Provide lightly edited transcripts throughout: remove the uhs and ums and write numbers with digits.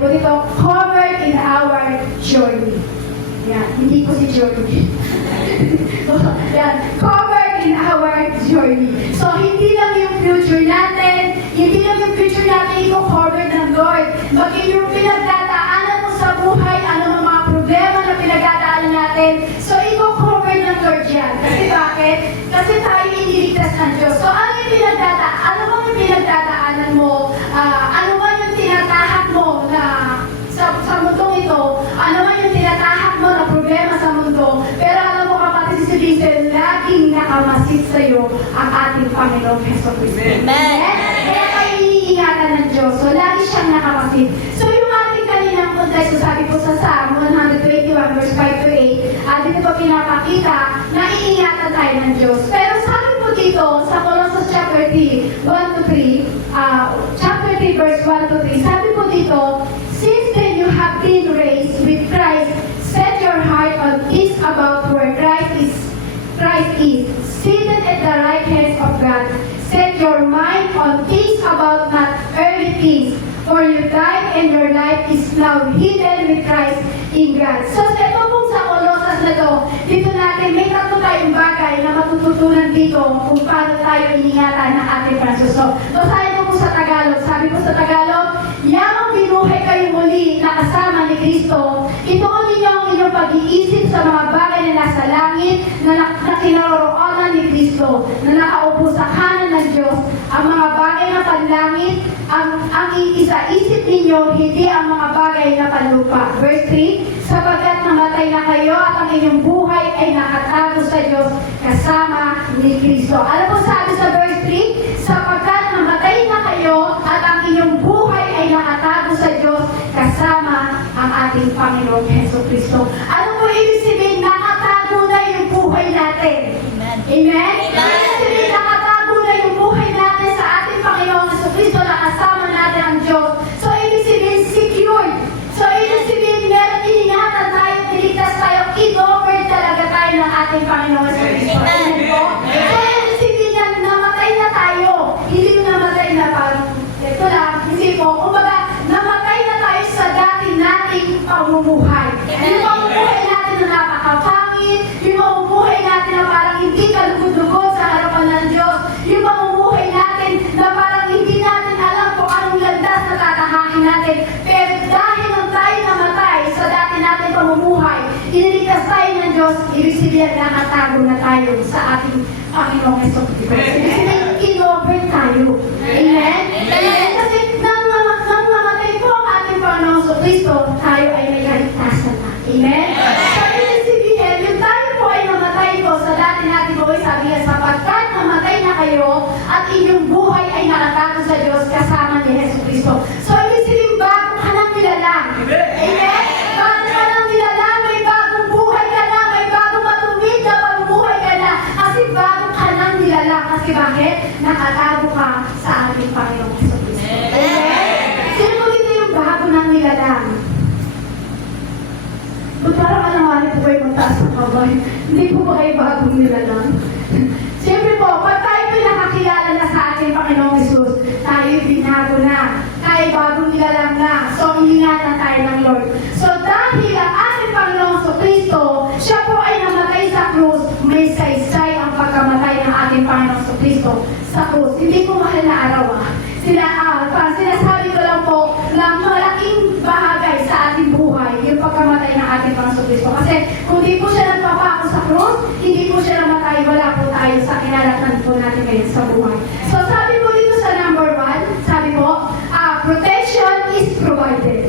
po dito, covered in our journey. Yan, hindi ko si journey. Yan, covered in our journey. So, hindi lang yung future natin, hindi lang yung future natin i-cover ng Lord. Maging yung pinagdadaanan mo sa buhay, ano ang mga problema na pinagdadaanan natin, so i-cover ng Lord yan. Kasi bakit? Kasi tayo iniligtas ng Diyos. So, ano yung pinagdadaanan mo? Ano ba yung tinatahak mo na sa mundong ito? Ano ba yung tinatahak mo na problema sa mundo? Pero alam mo kapatid, si Vincent, laging nakamasid sa iyo ang ating Panginoong Hesus Kristo. Amen? Kaya tayo iniingatan ng Diyos. So, lagi siyang nakamasid. So, yung ating kaninang context, sabi po sa Psalm 121 verse 5 to 8, dito po pinapakita na iingatan tayo ng Diyos. Pero sabi po dito, sa Colossians chapter 3, 1 to 3, chapter 3 verse 1 to 3, sabi po dito, since then you have been raised with Christ, set your heart on things above where Christ is, seated at the right hand of God. Set your mind on things about not earthly things, for you died and your life is now hidden with Christ in God. So, ito pong sa Colossus na to, dito natin, may tatlo tayong bagay na matututunan dito kung paano tayo iningatan ng ating Francisco. So, sabi ko po sa Tagalog, yamang binuhay kayo muli na kasama ni Kristo, ituon ninyo ang inyong pag-iisip sa mga bagay na nasa langit na kinaroroonan ni Kristo, na nakaupo sa kanan ng Diyos, ang mga bagay na panlangit, ang iisa-isip ninyo, hindi ang mga bagay na panlupa. Verse 3, sapagkat namatay na kayo at ang inyong buhay ay nakatago sa Diyos kasama ni Kristo. Alam mo sabi sa verse 3, sapagkat namatay na kayo at ang inyong buhay ay nakatago sa Diyos kasama ang ating Panginoong Hesus Kristo. Alam mo ibig sabihin, nakatago na yung buhay natin. Amen? Amen? Ibig sabihin, nakatago na yung buhay natin sa ating Panginoong Hesus Kristo na kasama natin ang Diyos. So, ibig sabihin, secured. So, ibig sabihin, meron iningatan tayo, niligtas tayo, in-offer talaga tayo ng ating Panginoong Hesus Kristo. Amen po? So, ibig sabihin, namatay na tayo. Hindi yung namatay na parang, ito lang, hindi po, kumbaga, namatay na tayo sa dati nating pamumuhay. Yung pamumuhay natin na napakapangit, yung pamumuhay natin na parang hindi kalugod-lugod sa harapan ng Diyos, yung pamumuhay natin na parang hindi natin alam kung anong landas na tatahakin natin. Pero dahil nang tayo namatay sa dati nating pamumuhay, iniligtas tayo ng Diyos, ibig sabihin nakatago na tayo sa ating Panginoong Hesus Kristo. Ibig sabihin, in-offer tayo. Amen? Amen? Kasi nang namatay po ang ating Panginoong Hesus Kristo, tayo ay may kaligtasan na. Amen? So, ibig sabihin, yung tayo po ay namatay po sa dati natin po, sabi niya, sapagkat namatay na kayo at inyong buhay ay nakatago sa Diyos kasama ni Hesus Kristo. So, ibig sabihin, bago ka nang nilalang. Amen? Bago ka nang nilalang, may bagong buhay ka na, may bagong matuwid na pamumuhay ka na, kasi bago ka nang nilalang. Kasi bakit? Nakatago ka sa ating Panginoong Hesus Kristo. Amen? Sino po dito yung bago nang nilalang? Ba't parang alam-alam po kayo magtaas ng kamay? Hindi po ba kayo bagong nilalang? Siyempre po, pag tayo pinakakilala na sa ating Panginoong Hesus, tayo binago na. Tayo bagong nilalang na. So, iningatan tayo ng Lord. So, dahil ang ating Panginoong Hesus Kristo, siya po ay namatay sa krus, may saysay ang pagkamatay ng ating Panginoong Hesus Kristo sa krus. Hindi po mahal na araw sinasabi ko lang po na malaking bahagay sa ating buhay yung pagkamatay ng ating Panginoong Kristo. Kasi kung di po siya nagpapako sa krus, hindi po siya namatay, wala po tayo sa kinalatan po natin ngayon sa buhay. So sabi po dito sa number 1, sabi po, protection is provided.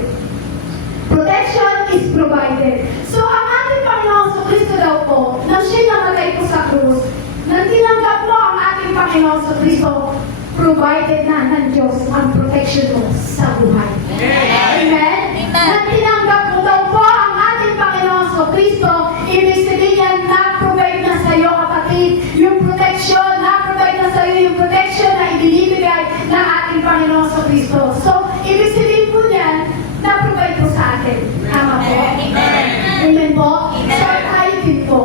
Protection is provided. So ang ating Panginoong Kristo daw po, nang siya namatay po sa krus, nang tinanggap mo ang ating Panginoong Kristo, provided na ng Diyos ang protection mo sa buhay. Amen? Nang tinanggap mo daw po ang ating Panginoong Kristo, ibig sabihin na-provide na sa iyo, kapatid, yung protection, na-provide na sa iyo yung protection na ibinibigay ng ating Panginoong Kristo. So, ibig sabihin po niyan, na-provide po sa atin. Tama po? Amen po? So, tayo din po.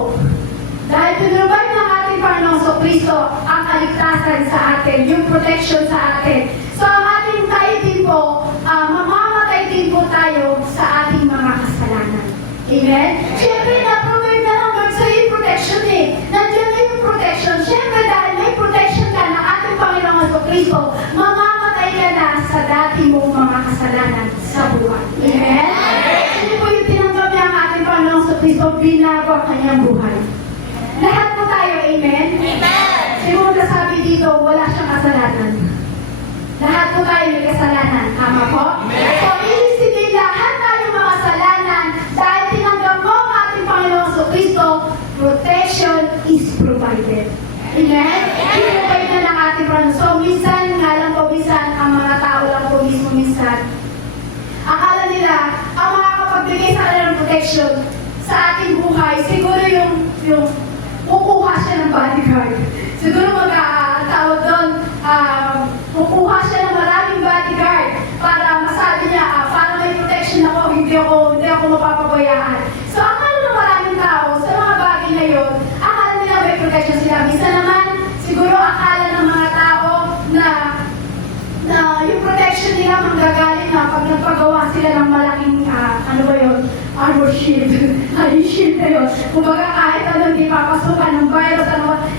Dahil pinrovide ng ating Panginoong Kristo ang kaligtasan sa atin, yung protection sa atin. So, ang ating tayo din po, mamamatay din po tayo Amen? Siyempre, na-provide na ng Lord sa'yo yung protection eh. Nandiyan na yung protection. Siyempre, dahil may protection ka ng ating Panginoong Jesucristo, mamamatay ka na sa dati mong mga kasalanan sa buhay. Amen? Sino po yung tinanggap niya ang ating Panginoong Jesucristo, binago ang kanyang buhay. Lahat po tayo, amen? Sino mo nasabi dito, wala siyang kasalanan. Lahat po tayo may kasalanan. Tama po? So, iisipin lahat tayo makasalanan dahil tinanggap mo ang ating Panginoong Jesucristo, protection is provided. Amen? I-provide na ng ating Panginoon. So, minsan, nga lang po, minsan, ang mga tao lang po mismo minsan, akala nila, ang makakapagbigay sa kanila ng protection sa ating buhay, siguro yung kukuha siya ng bodyguard. Siguro tawag doon, kukuha siya ng maraming bodyguard para masabi niya, para may protection ako, hindi ako mapapabayaan. So, akala ng maraming tao, sa mga bagay na yun, akala nila may protection sila. Minsan naman, siguro akala ng mga tao na yung protection nila manggagaling na pag nagpagawa sila ng malaking, armor shield. Ay, shield na yun. Kumbaga kahit ano, hindi papasukan ng virus,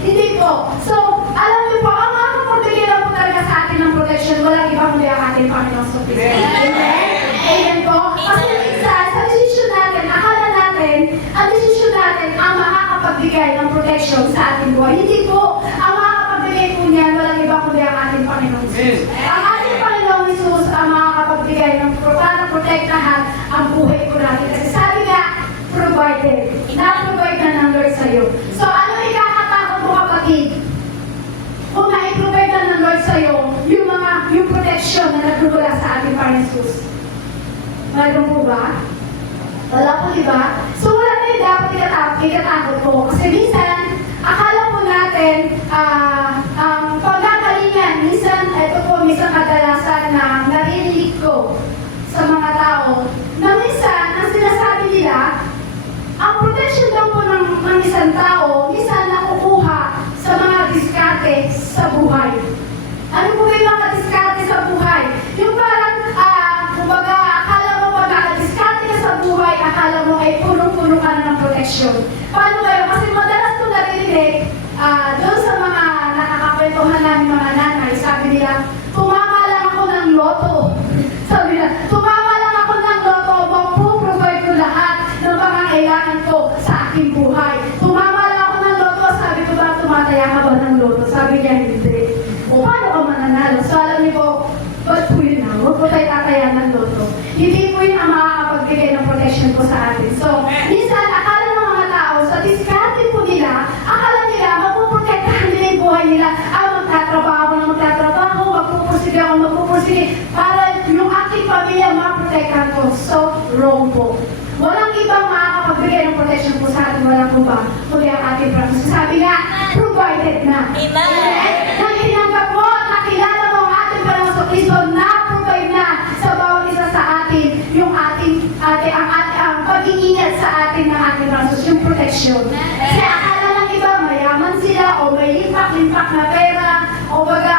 hindi po. So, alam niyo po, ang makakapagbigay lang po talaga sa atin ng protection, walang iba kundi ang ating Panginoong Jesucristo. Amen? Amen po. Kasi minsan, sa desisyon natin, akala natin, ang desisyon natin ang makakapagbigay ng protection sa ating buhay. Hindi po. Ang makakapagbigay po niyan, walang iba kundi ang ating Panginoong Jesus. Ang ating Panginoong Jesus ang makakapagbigay ng para protektahan ang buhay po natin. Kasi sabi nga, provided. Na-provide na ng Lord sa'yo. So, ano ikakatakot mo kapatid? Kung na-provide na ng Lord sa'yo, yung protection na nagmumula sa ating Panginoon Jesus. Mayroon po ba? Wala po, diba? So, wala tayo dapat ikatakot po. Kasi minsan, akala po natin, ang paggagalingan, minsan kadalasan na narinig ko sa mga tao, na minsan, ang sinasabi nila, ang protection daw po ng isang tao, minsan nakukuha sa mga diskarte sa buhay. Ano po yung mga diskarte sa buhay? Yung parang, kumbaga, akala mo pag nakadiskarte ka sa buhay, akala mo ay punong-puno ka na ng protection. Paano ba yun? Kasi madalas ko narinig, doon sa mga nakakapwentuhan namin mga nanay, sabi nila, tumama lang ako ng loto. Sabi nila, tumama lang ako ng loto, magpo-provide ko lahat ng pangangailangan ko sa aking buhay. Tumama lang ako ng loto, sabi ko ba, tumataya ka ba ng loto? Sabi niya, hindi. O paano ka mananalo? So alam niyo po, ba't po yun na? Huwag po tayo tataya ng loto. Hindi po yun ang makakapagbigay ng protection po sa atin. So, minsan, akala ng mga tao, sa diskarte po nila, akala nila, mapuprotektahan nila yung buhay nila. Magtatrabaho na magtatrabaho, magpupursige ako, magpupursige, para yung aking pamilya maprotektahan ko. So, wrong po. Walang ibang makakapagbigay ng protection po sa atin, walang po ba? Kundi ang ating promise. Sabi nga, provided na. Amen? Nang tinanggap mo at nakilala mo ang ating Panginoong Jesucristo, na-provide na sa bawat isa sa atin yung ang pag-iingat sa atin ng ating Panginoon, yung protection. Kasi akala ng iba, mayaman sila, o may limpak-limpak na pera, o baga,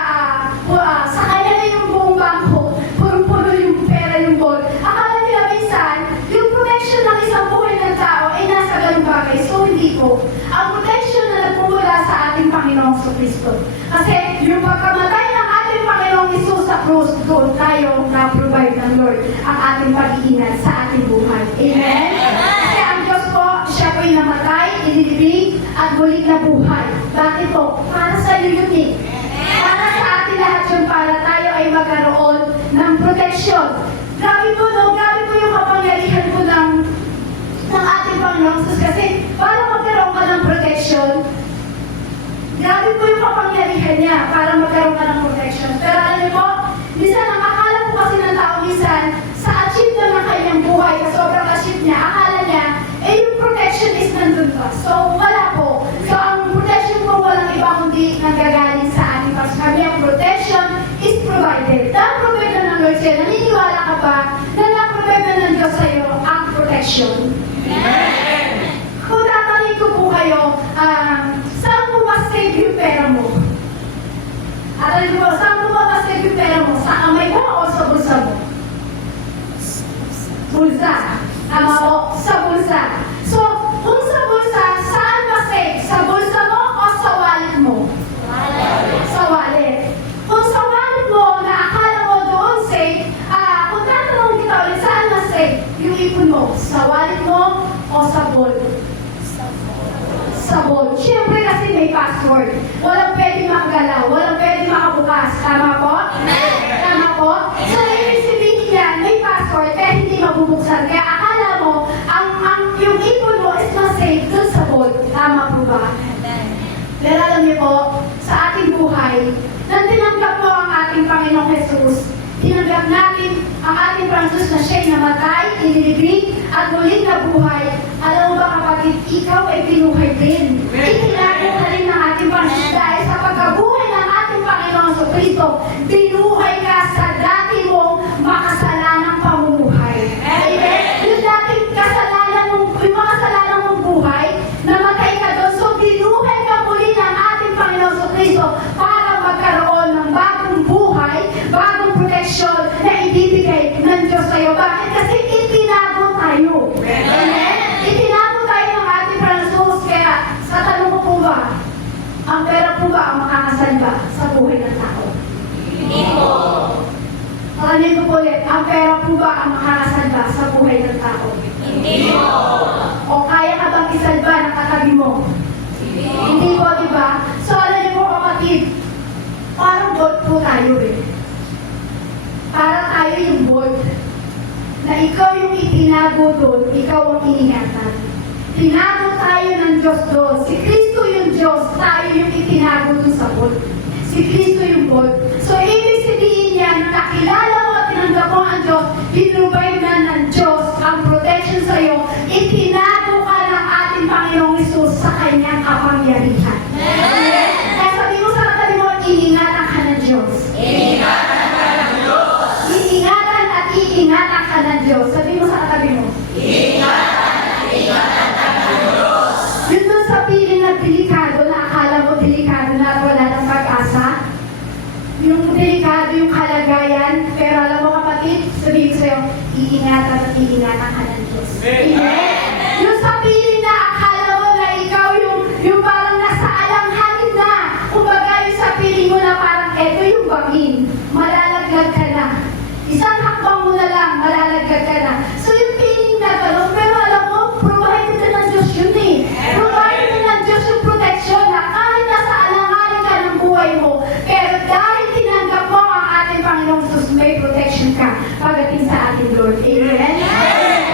sa kanya na yung buong bangko, puro-puro yung pera, yung gold. Akala nila minsan, yung protection ng isang buhay ng tao ay nasa ganung bagay. So, hindi po. Ang protection na nagmumula sa ating Panginoong Jesucristo. Kasi yung pagkamatay ng ating Panginoong Jesus sa krus, doon tayo na-provide ng Lord ang ating pag-iingat sa ating buhay. Amen? Kasi ang Diyos po, siya po'y namatay, inilibing, at muling nabuhay. Bakit po? Para sa iyo yun eh. Para sa atin lahat yun, para tayo ay magkaroon ng protection. Grabe po, no? Grabe po yung kapangyarihan po ng ating Panginoong Jesus. Kasi para magkaroon ka ng protection, grabe po yung kapangyarihan niya para magkaroon ka ng protection. Pero alam niyo po, minsan ang akala po kasi ng tao minsan, sa achieve na ng kanyang buhay, sa sobrang achieve niya, akala niya, yung protection is nandun pa. So, wala po. So, ang protection po walang iba kundi nanggagaling sa ating pagsasabi. Ang protection is provided. Na-provide na ng Lord sa'yo. Naniniwala ka ba na na-provide na ng Diyos sa'yo ang protection? Kung tatanungin ko po kayo, saan mo mas-save yung pera mo? At alam mo, saan mo mas-save yung pera mo? Sa kamay mo o sa bulsa mo? Bulsa. Tama po, sa bulsa. So, kung sa bulsa, saan ba safe? Sa bulsa mo o sa wallet mo? Sa wallet. Kung sa wallet mo, na akala mo doon safe, kung tatanong kita ulit, saan mas safe? Yung ipon mo, sa wallet mo o sa vault? Sa vault. Siyempre kasi may password. Walang pwede makagalaw, walang pwede makabukas. Tama po? Tama po? So, ibig sabihin yan, may password, kaya hindi mabubuksan. Kaya akala mo, yung ipon mo is mas safe dun sa vault. Tama po ba? Pero alam niyo po, sa ating buhay, nang tinanggap mo ang ating Panginoong Jesus, tinanggap natin ang ating Panginoon na siya'y namatay, inilibing, at muling nabuhay. Alam mo ba kapatid, ikaw ay binuhay din. Itinago ka rin ng ating Panginoon dahil sa pagkabuhay ng ating Panginoon sa Kristo, binuhay ka sa dati mong makasalanang pamumuhay. Amen? Yung dating kasalanan mong, yung makasalanang mong buhay, namatay ka doon, so binuhay ka muli ng ating Panginoon sa Kristo para magkaroon ng bagong buhay, bagong proteksyon na ibibigay ng Diyos sa'yo. Bakit? Kasi itinago tayo. Amen? Itinago tayo ng ating Panginoon. Kaya, sa tanong ko po ba, ang pera po ba ang makakasalba sa buhay ng tao? Hindi po. Palanin ko po ulit, ang pera po ba ang makakasalba sa buhay ng tao? Hindi po. O kaya ka bang isalba ng katabi mo? Hindi po, di ba? So, alam niyo po kapatid, parang bolt po tayo eh. Para tayo yung bolt na ikaw yung itinago doon, ikaw ang iningatan. Tinago tayo ng Diyos doon. Si Kristo yung Diyos, tayo yung itinago doon sa bolt. Si Kristo yung bolt. So, ibig sabihin yan, nakilala mo at tinanggap mo ang Diyos, pinrovide na ng Diyos ang protection sa'yo, itinago ka ng ating Panginoong Hesus sa kanyang kapangyarihan. Kaya sabi mo sa katabi mo, iingatan ka ng Diyos. Iingatan ka ng Diyos. Iingatan at iingatan ka ng Diyos. Sabi mo sa katabi mo, Iingatan ka ng Diyos. yun doon sa piling na delikado, na akala mo delikado na at wala ng pag-asa. Yung delikado, yung kalagayan, pero alam mo kapatid, sabihin ko sa'yo, iingatan at iingatan ka ng Diyos. Amen? Yung sa piling na akala mo na ikaw yung parang nasa alanganin na, kumbaga yung sa piling mo na parang eto yung bangin, malalaglag ka na. Isang hakbang mo na lang, malalaglag ka na. So yung piling na gano'n, pero alam mo, provide na ng Diyos yun eh. Provide na ng Diyos yung protection na kahit nasa alanganin ka ng buhay mo, pero dahil tinanggap mo ang ating Panginoong Jesus, may protection ka pagdating sa ating Lord. Amen?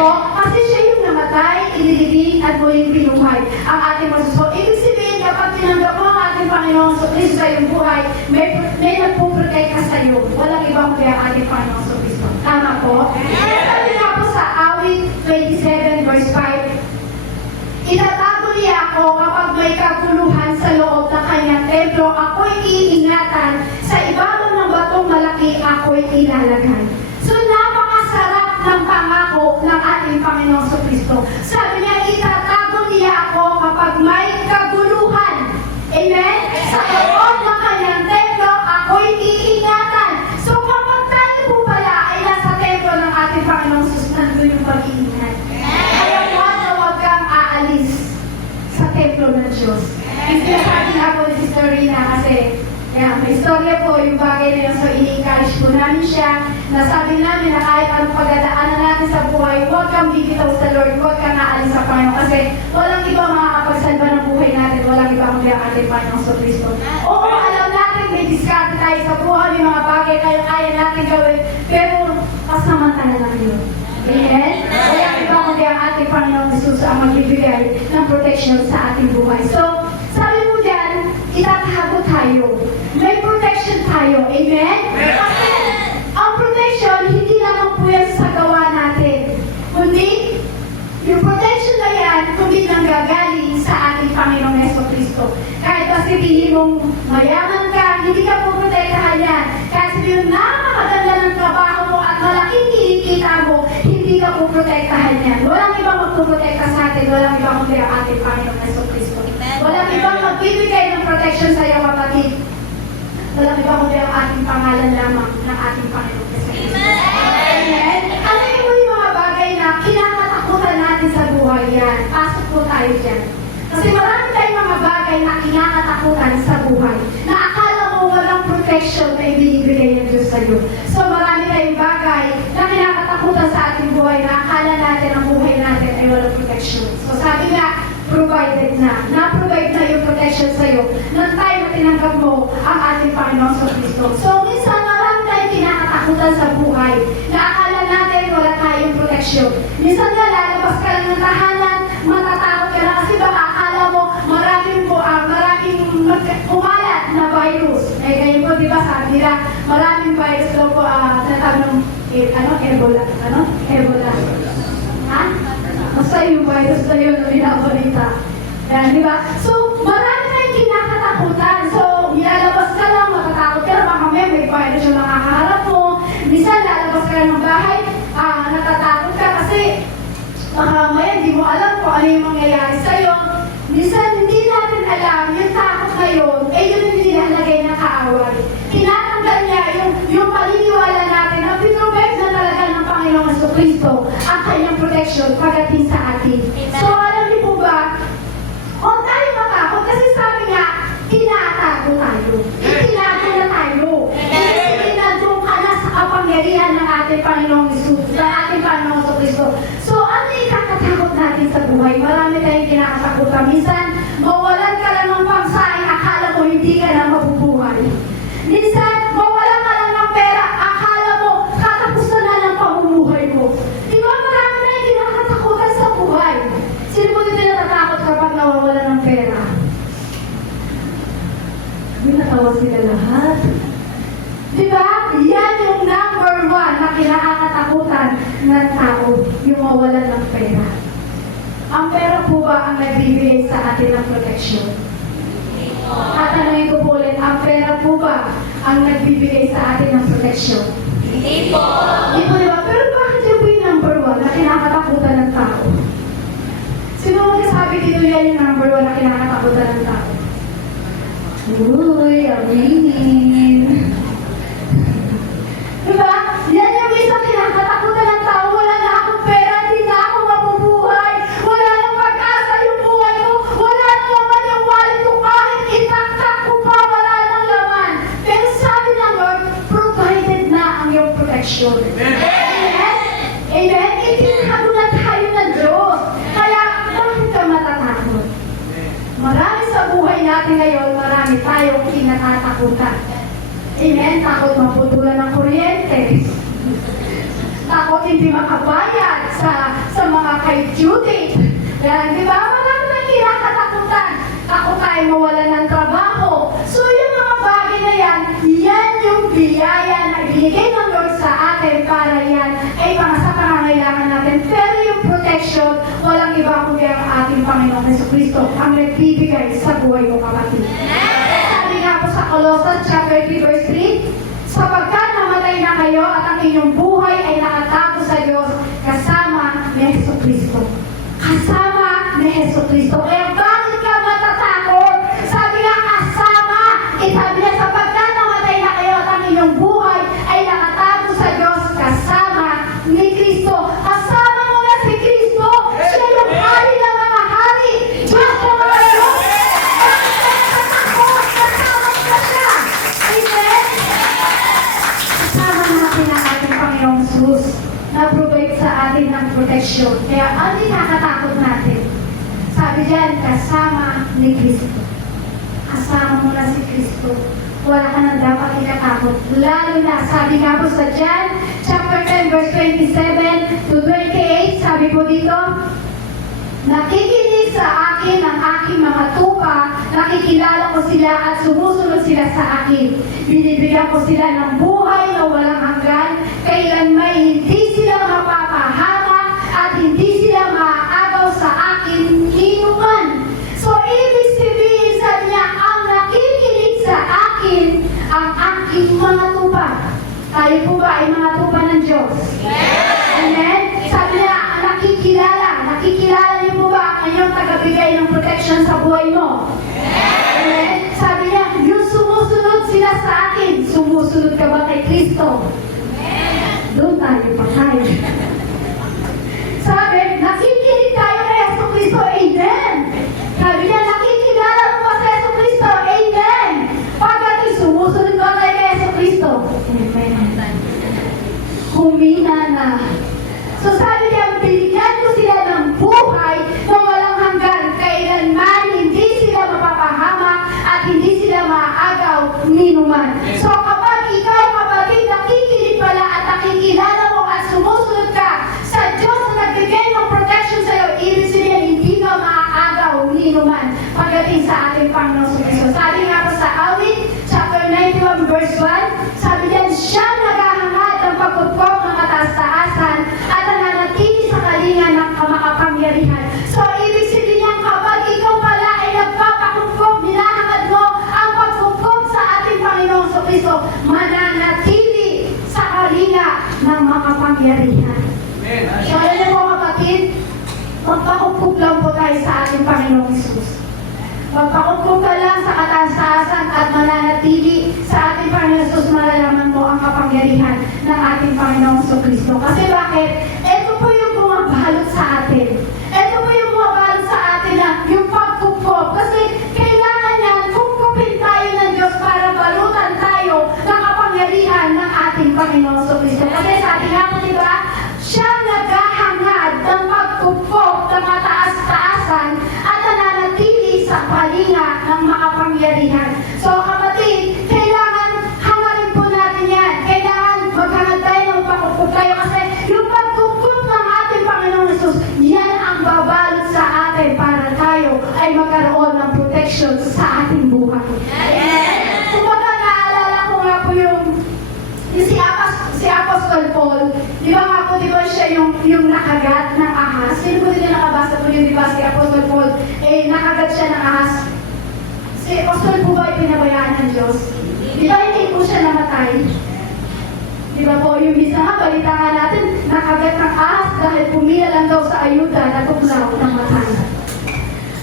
O, kasi siya yung namatay, inilibing, at muling binuhay ang ating Jesus. So, ibig sabihin, kapag tinanggap mo ang ating Panginoong Jesus sa iyong buhay, may nagpuprotect ka sa iyo. Walang ibang kaya ang ating Panginoong Jesus. Tama po? Sabi nga po sa awit 27 verse 5, itatago niya ako kapag may kaguluhan sa loob ng kanyang templo, ako'y iingatan, sa ibabaw ng batong malaki, ako'y ilalagay. So, napakasarap ng pangako ng ating Panginoong Kristo. Sabi niya, itatago niya ako kapag may kaguluhan. Amen? Sa loob ng kanyang templo, ako'y iingatan. So, kapag tayo po pala ay nasa templo ng ating Panginoong Jesus, nandun yung pag-iingat. Kaya huwag kang aalis sa templo ng Diyos. Yung sinasabi na ako ni Sister Rina kasi may istorya po yung bagay na yun. So, ini-encourage po namin siya. Nasabi namin na kahit anong pagdadaanan natin sa buhay, huwag kang bibitaw sa Lord, huwag kang aalis sa Panginoon. Kasi walang iba makakapagsalba ng buhay natin, walang iba kundi ang ating Panginoong sa Kristo. Oo, alam natin, may diskarte tayo sa buhay, may mga bagay tayo kaya natin gawin, pero pasamantala lang yun. Amen? Walang iba kundi ang ating Panginoong Jesus ang magbibigay ng protection sa ating buhay. So, sabi mo dyan, itatago tayo. May protection tayo. Amen? Kasi ang protection, hindi lamang po yan sa gawa natin. Kundi, yung protection na yan, kundi nanggagaling sa ating Panginoong Jesucristo. Kahit pa sabihin mong mayaman ka, hindi ka po protektahan yan. Kahit sabihin mong napakaganda ng trabaho mo at malaking kinikita mo, hindi ka po protektahan yan. Walang ibang magpuprotekta sa atin, walang ibang kundi ang ating Panginoong Jesucristo. Walang ibang magbibigay ng protection sa iyo, kapatid. Walang ibang kundi ang ating pangalan lamang ng ating Panginoong Jesucristo. Amen? Alam mo yung mga bagay na kinakatakot Ayan, pasok po tayo dyan. Kasi marami tayong mga bagay na kinakatakutan sa buhay, na akala mo walang protection na ibinibigay ng Diyos sa iyo. So marami tayong bagay na kinakatakutan sa ating buhay, na akala natin ang buhay natin ay walang protection. So sabi nga, provided na. Na-provide na yung protection sa iyo nang tayo na tinanggap mo ang ating Panginoon sa Kristo. So minsan marami tayong kinakatakutan sa buhay, na akala natin wala tayong protection. Minsan nga lalabas ka lang ng tahanan, matatakot ka na kasi baka akala mo maraming kumalat na virus. Eh ganyan po, di ba, sabi nila, maraming virus daw po na tanong, Ebola. Ebola. Ha? Basta yung virus na yun na binabalita. Yan, di ba? So, marami tayong kinakatakutan. So, nilalabas ka lang, matatakot ka na, baka may virus yung nakakaharap mo. Minsan, lalabas ka lang ng bahay, natatakot ka kasi mamaya hindi mo alam kung ano yung mangyayari sa'yo. Minsan, hindi natin alam, yung takot na yun, yun yung nilalagay na kaaway. Tinatanggal niya yung paniniwala natin na pinrovide na talaga ng Panginoong Jesucristo ang kanyang protection pagdating sa atin. So, alam niyo po ba, huwag tayo matakot kasi sabi nga, tinatago tayo. Itinago na tayo. Itinadong ka na sa kapangyarihan ng ating Panginoong Jesus, ng ating Panginoong Jesucristo. So, ano yung kakatakot natin sa buhay? Marami tayong kinakatakutan. Minsan, mawalan ka lang ng pangsaing, akala mo hindi ka na mabubuhay. Minsan, mawalan ka lang ng pera, akala mo katapusan na ng pamumuhay mo. Di ba marami tayong kinakatakutan sa buhay? Sino po dito natatakot kapag nawawalan ng pera? May natawa sila lahat. Di ba? Yan yung number 1 na kinakatakutan ng tao, yung mawalan ng pera. Ang pera po ba ang nagbibigay sa atin ng protection? Tatanungin ko po ulit, ang pera po ba ang nagbibigay sa atin ng protection? Hindi po. Hindi po, di ba? Pero bakit yun po yung number 1 na kinakatakutan ng tao? Sino magsasabi dito yan yung number 1 na kinakatakutan ng tao? Uy, aminin. Diba? Yan yung isang kinakatakutan ng tao. Wala na akong pera, hindi na ako mabubuhay. Wala nang pag-asa yung buhay ko. Wala nang laman yung wallet ko. Kahit itaktak ko pa, wala nang laman. Pero sabi ng Lord, provided na ang iyong protection. Amen? Amen? Itinago na tayo ng Diyos. Kaya, bakit ka matatakot? Marami sa buhay natin ngayon, marami tayong kinakatakutan. Amen? Takot maputulan ng kuryente. Takot hindi makabayad sa mga kay-duty. Yan, di ba? Marami tayong kinakatakutan. Takot tayo mawalan ng trabaho. So, yung mga bagay na yan yung biyaya na ibinigay ng Lord sa atin para yan ay sa pangangailangan natin. Pero yung protection, walang iba kundi ang ating Panginoong Jesucristo ang nagbibigay sa buhay mo, kapatid. Sabi nga po sa Colossians chapter 3 verse 3, sapagkat namatay na kayo at ang inyong buhay ay nakatago sa Diyos kasama ni Jesucristo. Kasama ni Jesucristo. Kaya bakit ka matatakot? Sabi nga kasama. Sabi niya, sapagkat namatay na kayo at ang inyong buhay ay nakatago sa Diyos kasama ni Kristo. Kasama mo na si Kristo. Siya yung hari ng mga hari. Diyos ng mga Diyos. Kasama ka siya. Amen? Kasama natin ang ating Panginoong Jesus na provide sa atin ng protection. Kaya ang nakakatakot natin, sabi diyan, kasama ni Kristo. Kasama mo na si Kristo. Wala ka nang dapat ikatakot. Lalo na, sabi nga po sa John, chapter 10, verse 27 to 28, sabi po dito, nakikinig sa akin ang aking mga tupa, nakikilala ko sila at sumusunod sila sa akin. Binibigyan ko sila ng buhay na walang hanggan, kailanman hindi sila mapapahamak at hindi sila maaagaw sa akin inuman. So, ibig sabihin sa niya, ang nakikinig sa akin, ang aking mga tupa. Tayo po ba ay mga tupa ng Diyos? Amen? Sabi niya, nakikilala niyo po ba ang inyong tagabigay ng protection sa buhay mo? Amen? Sabi niya, yung sumusunod sila sa akin, sumusunod ka ba kay Kristo? Doon tayo pa tayo. Sabi, nakikinig tayo kay makapangyarihan. So alam niyo po kapatid, magpakukup lang po tayo sa ating Panginoong Isus. Magpakukup ka lang sa kataas-taasan at mananatili sa ating Panginoong Isus, malalaman mo ang kapangyarihan ng ating Panginoong Kristo. Kasi bakit? Ito po yung bumabalot sa atin. Ito po yung bumabalot sa atin na yung pagkukup. Kasi kailangan yan, kukupin tayo ng Diyos para balutan tayo ng kapangyarihan ng ating Panginoong Kristo. Kasi sabi nga po, di ba? Siya naghahangad ng pagkukup ng mataas-taasan at nananatili sa palinga ng makapangyarihan. So kapatid, kailangan hangarin po natin yan. Kailangan maghangad tayo ng pagkukup tayo kasi yung pagkukup ng ating Panginoong Isus, yan ang babalot sa atin para tayo ay magkaroon ng protection sa ating buhay. Kumbaga naalala ko nga po yung si Apostol Paul, di ba nga po, di ba siya yung nakagat ng ahas? Sino po din nakabasa po yun, di ba si Apostol Paul, nakagat siya ng ahas. Si Apostol po ba ay pinabayaan ng Diyos? Di ba hindi po siya namatay? Di ba po, yung bisa nga, balita nga natin, nakagat ng ahas dahil pumila lang daw sa ayuda na tuklaw ng matay.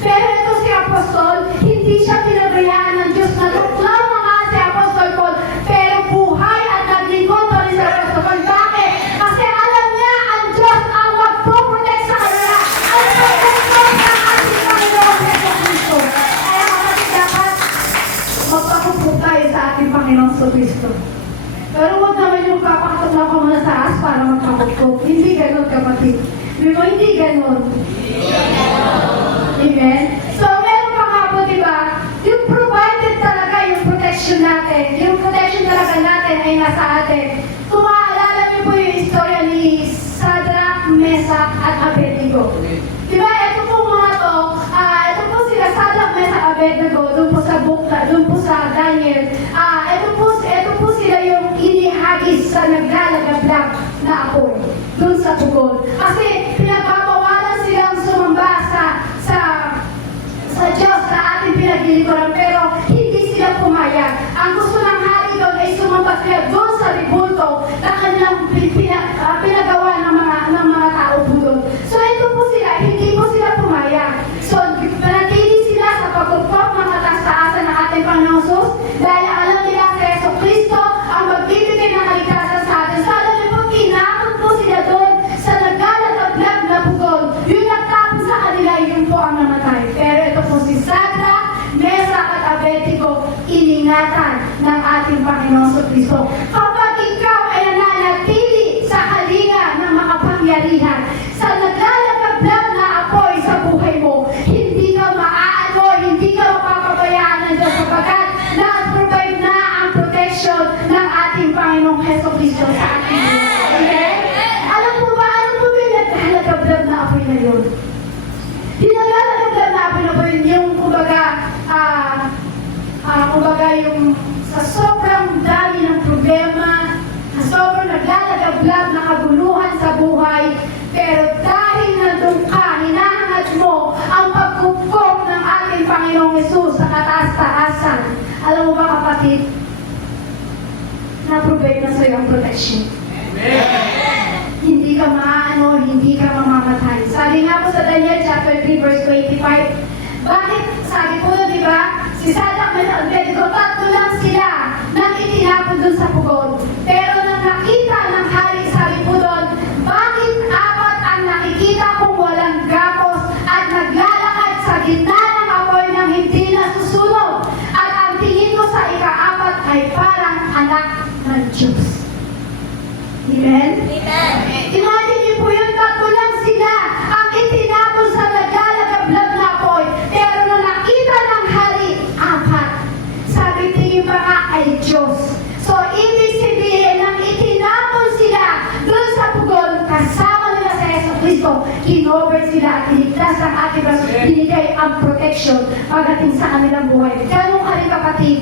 Pero ito si Apostol, hindi siya pinabayaan ng Diyos na tuklaw ng ahas si Apostol Paul, pero buhay at naglingkod pa rin sa Apostol Paul. Bakit? Kasi alam niya ang Diyos ang magpo-protect sa kanila. Ang pagkukup ng ating Panginoon Jesucristo. Kaya kapatid, dapat magpakukup tayo sa ating Panginoon Jesucristo. Pero huwag naman yung papakatok na muna sa ahas para magpakukup. Hindi ganun kapatid. Hindi ganun. Amen? So, meron pa nga po, di ba? Yung provided talaga yung protection natin. Yung protection talaga natin ay nasa atin. Kung maaalala niyo po yung istorya ni Shadrach, Meshach, at Abednego. Di ba? Ito po mga to, ito po sila Shadrach, Meshach, Abednego, doon po sa bukla, doon po sa Daniel. Ito po sila yung inihagis sa naglalagablag na apoy. Doon sa pugon. Kasi pinagpapawalan silang sumamba sa Diyos na ating pinaglilingkuran, pero hindi sila pumayag. Ang gusto ng hari doon ay sumamba sila doon sa ribulto na kanilang pinagawa ng mga tao po doon. So ito po sila, hindi po sila pumayag. So manatili sila sa pagkukup ng mataas-taasan ng ating Panginoong Sus dahil alam nila si Jesucristo ang magbibigay ng kaligtasan sa atin. So alam niyo po, tinakot po sila doon sa naglalagablag na pugon. Yung nagtapon sa kanila, yun po ang namatay. Pero ito po si Shadrach, Meshach at Abednego, iningatan ng ating Panginoong Kristo. Kapag ikaw ay nananatili sa kalinga ng makapangyarihan, sa naglalagablag na apoy sa buhay mo, hindi ka maaano, hindi ka mapapabayaan ng Diyos sapagkat na-provide na ang protection ng ating Panginoong Jesucristo sa ating buhay. Okay? Alam mo ba yung naglalagablag na apoy na yun? Yung naglalagablag na apoy na yun, yung kumbaga yung sa sobrang dami ng problema, sa sobrang naglalagablag na kaguluhan sa buhay, pero dahil nandun ka, hinahangad mo ang pagkukup ng ating Panginoong Hesus sa kataas-taasan. Alam mo ba kapatid, na-provide na sa'yo ang protection. Hindi ka maano, hindi ka mamamatay. Sabi nga po sa Daniel chapter 3 verse 25, bakit? Sabi po doon, di ba? Si Shadrach, Meshach, at Abednego, tatlo lang sila nang itinapon doon sa pugon. Pero nang nakita ng hari, sabi po doon, bakit apat ang nakikita kung walang gapos at naglalakad sa gitna ng apoy ng hindi nasusunog? At ang tingin ko sa ika-apat ay parang anak ng Diyos. Amen? Imagine niyo po yung tatlo lang sila ang itinapon sa naglalagablag na apoy. Pero nung nakita ng hari, apat. Sabi tingin pa nga ay Diyos. So, ibig sabihin nang itinapon sila doon sa pugon, kasama nila sa Jesucristo, kinover sila at iligtas ang ating Diyos, binigay ang protection pagdating sa kanilang buhay. Ganun ka rin kapatid.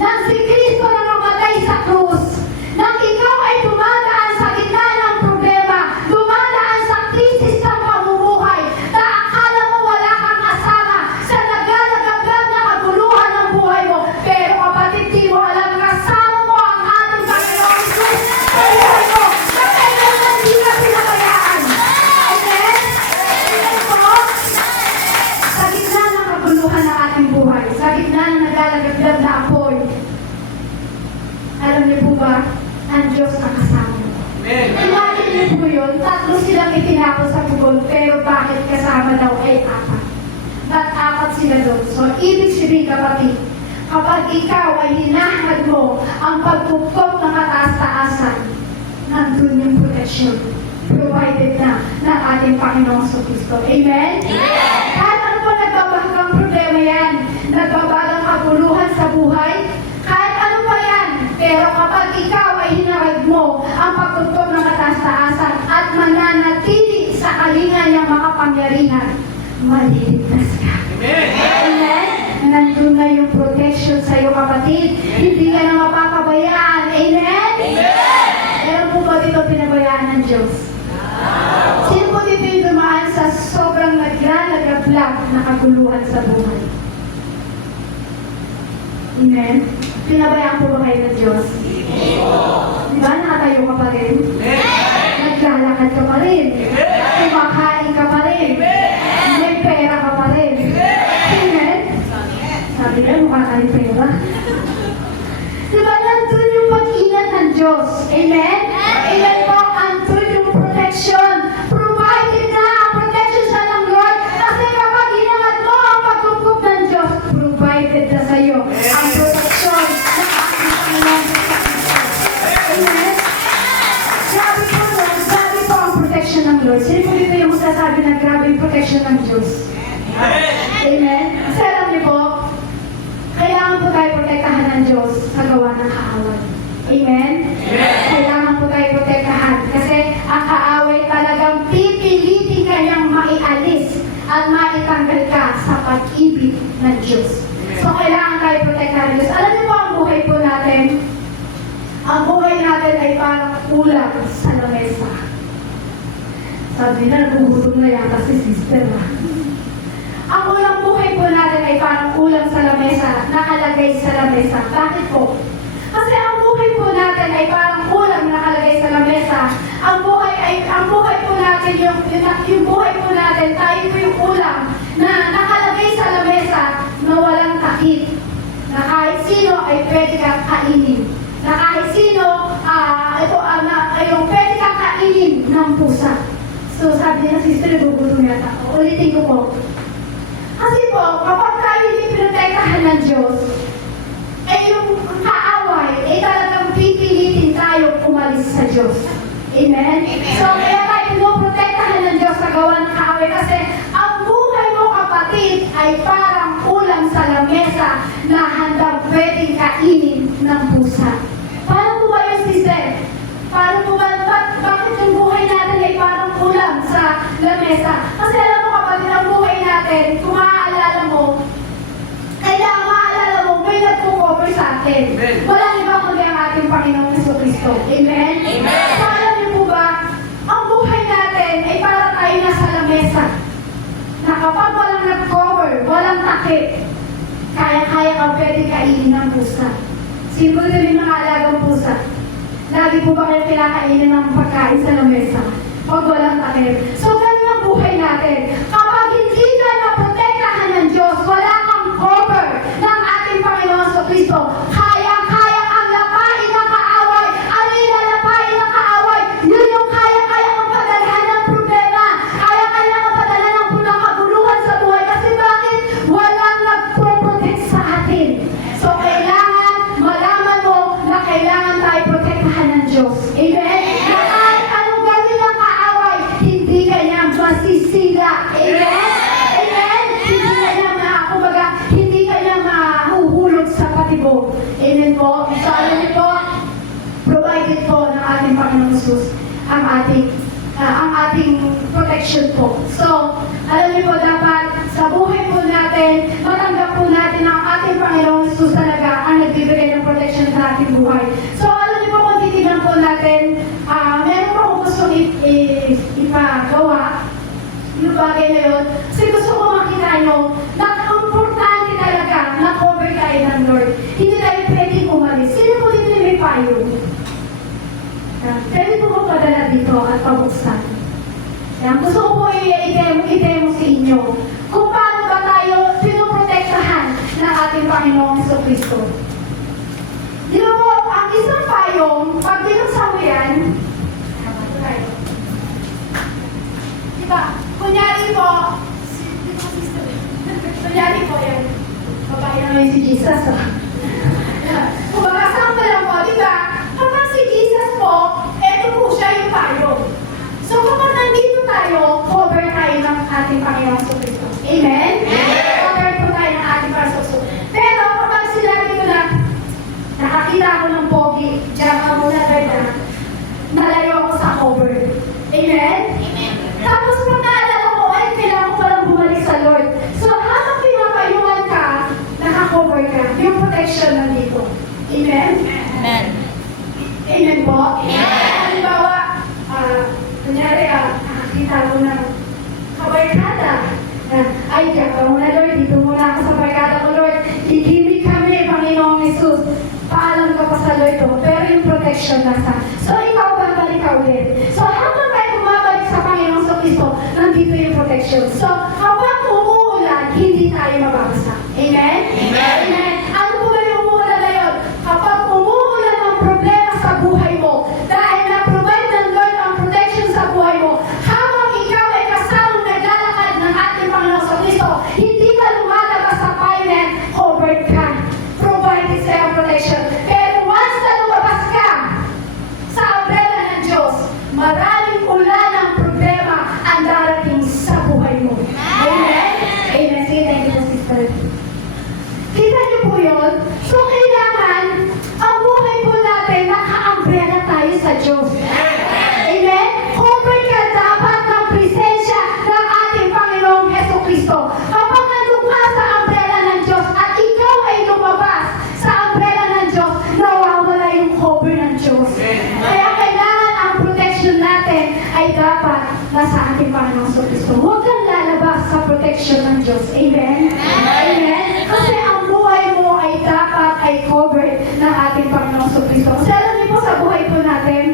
Nang si Kristo na namatay sa krus, nang ikaw ay dumadaan sa gitna ng problema, dumadaan sa krisis ng pamumuhay, na akala mo wala kang kasama sa naglalagablag na kaguluhan ng buhay mo, pero kapatid, di mo alam, kasama mo ang ating Panginoon Jesus sa buhay mo. Kasi nung na ako sa pugon, pero bakit kasama daw ay apat? Ba't apat sila doon? So, ibig sabihin kapatid, kapag ikaw ay hinahad mo ang pagpupok ng kataas-taasan, nandun yung protection provided na ng ating Panginoong Kristo. Amen? Kahit ano po nagbabagang problema yan, nagbabagang kabuluhan sa buhay, kahit ano pa yan, pero kapag ikaw ay hinahad mo ang pagpupok ng kataas-taasan at mananatili sa kalinga niyang makapangyarihan, maliligtas ka. Amen? Nandun na yung protection sa iyo, kapatid. Hindi ka na mapapabayaan. Amen? Meron po ba dito pinabayaan ng Diyos? Sino po dito yung dumaan sa sobrang naglalagablag na kaguluhan sa buhay? Amen? Pinabayaan po ba kayo ng Diyos? Di ba? Nakatayo ka pa rin? Naglalakad ka pa rin? Kumakain ka pa rin? May pera ka pa rin? Amen? Sabi ka, mukha ka rin pera. Diba, nandun yung pag-ingat ng Diyos. Amen? Amen po, andun yung protection. Provided na ang protection siya ng Lord. Kasi kapag inangat mo ang pagkukup ng Diyos, provided na sa iyo ang protection ng ating Panginoon. Amen? Grabe po, Lord. Grabe po ang protection ng Lord. Sino po dito yung masasabi na grabe yung protection ng Diyos? Amen? Kasi alam niyo po, kailangan po tayo protektahan ng Diyos sa gawa ng kaaway. Amen? Kailangan po tayo protektahan kasi ang kaaway talagang pipilitin kanyang maialis at maitanggal ka sa pag-ibig ng Diyos. So, kailangan tayo protektahan ng Diyos. Alam niyo po ang buhay po natin? Ang buhay natin ay parang ulam sa lamesa. Sabi na, nagugutom na yata si sister. Ang ulang buhay po natin ay parang ulam sa lamesa, nakalagay sa lamesa. Bakit po? Kasi ang buhay po natin ay parang ulam nakalagay sa lamesa. Ang buhay po natin, yung buhay po natin, tayo po yung ulam na nakalagay sa lamesa na walang takip. Na kahit sino ay pwede kang kainin. Na kahit sino, yung pwede kang kainin ng pusa. So sabi niya, sister, gugutom yata. Ulitin ko po. Kasi po, kapag tayo hindi pinotektahan ng Diyos, eh yung kaaway, eh talagang pipilitin tayo umalis sa Diyos. Amen? So, kaya tayo pinoprotektahan ng Diyos sa gawa ng kaaway kasi ang buhay mo, kapatid, ay parang ulam sa lamesa na handang pwedeng kainin ng pusa. Paano po ba yun, sister? Paano po ba, bakit yung buhay natin ay parang ulam sa lamesa? Kasi alam mo, kapatid, ang buhay natin, kung maaalala mo, kailangan maaalala mo, may nagpo-cover sa atin. Walang iba kundi ang ating Panginoong Jesucristo. Amen? So alam niyo po ba, ang buhay natin ay parang tayo nasa lamesa. Na kapag walang nag-cover, walang takip, kaya-kaya kang pwede kainin ng pusa. Sino din yung mga alagang pusa? Lagi po ba kayo kinakainin ng pagkain sa lamesa? Pag walang takip. So, ganun ang buhay natin. Kapag hindi ka naprotektahan ng Diyos, wala kang cover ng ating Panginoon Kristo, kaya-kaya ang lapain ng kaaway. Ano yung lalapain ng kaaway? Yun yung kaya-kaya ang padalhan ng problema. Kaya-kaya ang padalhan ng kaguluhan sa buhay. Kasi bakit? Walang nagpo-protect sa atin. So, kailangan malaman mo na kailangan tayo protektahan ng Diyos. Amen? Na kahit anong gawin ng kaaway, hindi kanya masisira. Amen? Amen? Hindi kanya hindi kanya mahuhulog sa patibong. Amen po? So, alam niyo po, provided po ng ating Panginoon Jesus ang ating protection po. So, alam niyo po, dapat sa buhay po natin, matanggap po natin ang ating Panginoon Jesus talaga ang nagbibigay ng protection sa ating buhay. So, alam niyo po, kung titignan po natin, meron po akong gusto ipagawa yung bagay na yun. Kasi gusto ko makita nyo na importante talaga na cover tayo ng Lord. Hindi tayo pwedeng umalis. Sino po dito yung may payong? Pwede po magpadala dito at pabuksan. Yan. Gusto ko po i-demo sa inyo kung paano ba tayo pinoprotektahan ng ating Panginoong Kristo. Di ba po, ang isang payong, pag binuksan mo yan, Kunyari po, kunyari po yan, babae naman si Jesus. Kung magkasama lang po, di ba? Kapag si Jesus po, eto po siya yung tayo. So kapag nandito tayo, cover tayo ng ating Panginoong Kristo. Amen? Cover po tayo ng ating Panginoong Kristo. Pero kapag sinabi ko na, nakakita ako ng pogi, diyan ka muna tayo nalayo ako sa cover. Amen? Tapos kung naalala ko, ay, kailangan ko palang bumalik sa Lord. So, habang pinapayungan ka, nakakover ka. Yung protection nandito. Amen? Amen. Amen po? Halimbawa, kunyari, nakakita ko ng kabarkada. Ay, diyan ka muna, Lord. Dito muna ako sa barkada ko, Lord. Ikimik kami, Panginoong Jesus. Paalam ka pa sa Lord ko. Pero yung protection nasa. So, ikaw babalik ka ulit. So, habang tayo bumabalik sa Panginoong Kristo, nandito yung protection. So, kapag umuulan, hindi tayo mababasa. Amen? Amen. Ano po ba yung umuulan na yun? Kapag umuulan ang problema sa buhay mo, dahil na-provide ng Lord ang protection sa buhay mo, habang ikaw ay kasamang naglalakad ng ating Panginoong Kristo, hindi ka lumalabas sa payment, covered ka. Provided sa iyong protection. Pero once na lumabas ka sa umbrella ng Diyos, maraming ulan ng problema ang darating sa buhay mo. Amen? Amen. Sige, thank you, sister. Kita niyo po yun? So, kailangan ang buhay po natin, naka-umbrella tayo sa Diyos. Amen? Covered ka dapat ng presensya ng ating Panginoong Heso Kristo. Kapag nandun ka sa umbrella ng Diyos at ikaw ay lumabas sa umbrella ng Diyos, nawawala yung cover ng Diyos. Kaya kailangan ang protection natin ay dapat nasa ating Panginoong Heso Kristo. Huwag kang lalabas sa protection ng Diyos. Amen? Amen? Kasi ang buhay mo ay dapat ay covered ng ating Panginoong Heso Kristo. Kasi alam niyo po sa buhay po natin,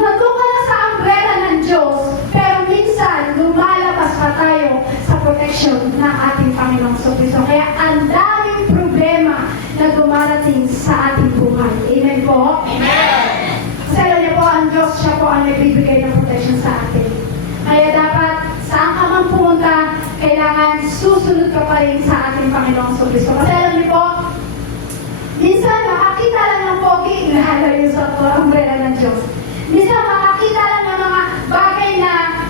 nandun ka na sa umbrella ng Diyos, pero minsan lumalabas pa tayo sa protection ng ating Panginoong Kristo. Kaya ang daming problema na dumarating sa ating buhay. Amen po? Amen. Kasi alam niyo po, ang Diyos siya po ang nagbibigay ng protection sa atin. Kaya dapat, saan ka man pumunta, kailangan susunod ka pa rin sa ating Panginoong Kristo. Kasi alam niyo po, minsan makakita lang ng pogi, nahalayo sa umbrella ng Diyos. Minsan makakita lang ng mga bagay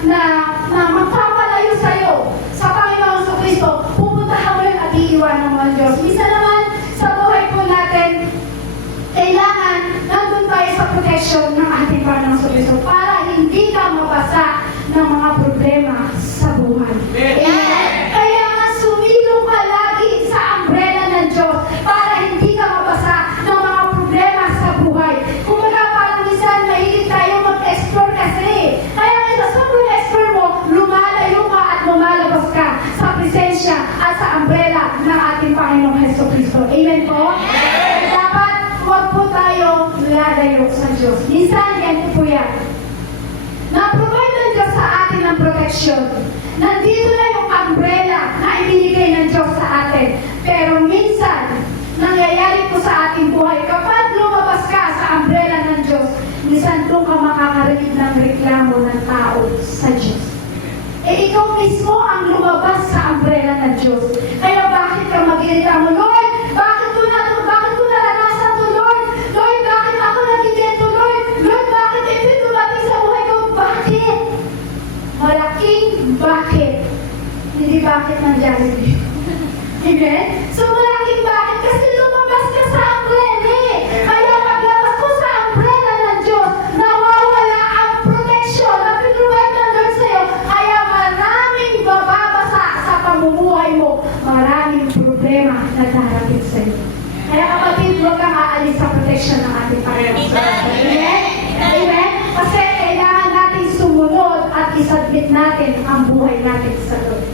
na magpapalayo sa'yo sa Panginoong Kristo, pupuntahan mo yun at iiwanan mo ang Diyos. Minsan naman, sa buhay po natin, kailangan nandun tayo sa protection ng ating Panginoong Kristo para hindi ka mabasa ng mga problema sa buhay. Amen? Kaya nga sumilong ka lagi sa umbrella ng Diyos para hindi ka mabasa ng mga problema sa buhay. Kumbaga parang minsan mahilig tayo mag-explore kasi. Kaya nga sa pag-explore mo, lumalayo ka at lumalabas ka sa presensya at sa umbrella ng ating Panginoong Heso Kristo. Amen po? Dapat huwag po tayo lalayo sa Diyos. Minsan, ganito po yan. Na-provide ng Diyos sa atin ng protection. Nandito na yung umbrella na ibinigay ng Diyos sa atin. Pero minsan, nangyayari po sa ating buhay, kapag lumabas ka sa umbrella ng Diyos, minsan doon ka makakarinig ng reklamo ng tao sa Diyos. Eh ikaw mismo ang lumabas sa umbrella ng Diyos. Kaya bakit ka mag-ireklamo? Lord, bakit ko naranasan to, Lord? Lord, bakit ako naging ganito, Lord? Lord, bakit ito dumating sa buhay ko? Bakit? Malaking bakit. Hindi bakit ng Jollibee. Amen? So malaking bakit? Kasi lumabas ka sa umbrella eh. Kaya paglabas ko sa umbrella ng Diyos, nawawala ang protection na pinrovide ng Lord sa'yo. Kaya maraming bababasa sa pamumuhay mo. Maraming problema na darating sa'yo. Kaya kapatid, huwag kang aalis sa protection ng ating Panginoon. Amen? Amen? Kasi kailangan natin sumunod at isubmit natin ang buhay natin sa Lord.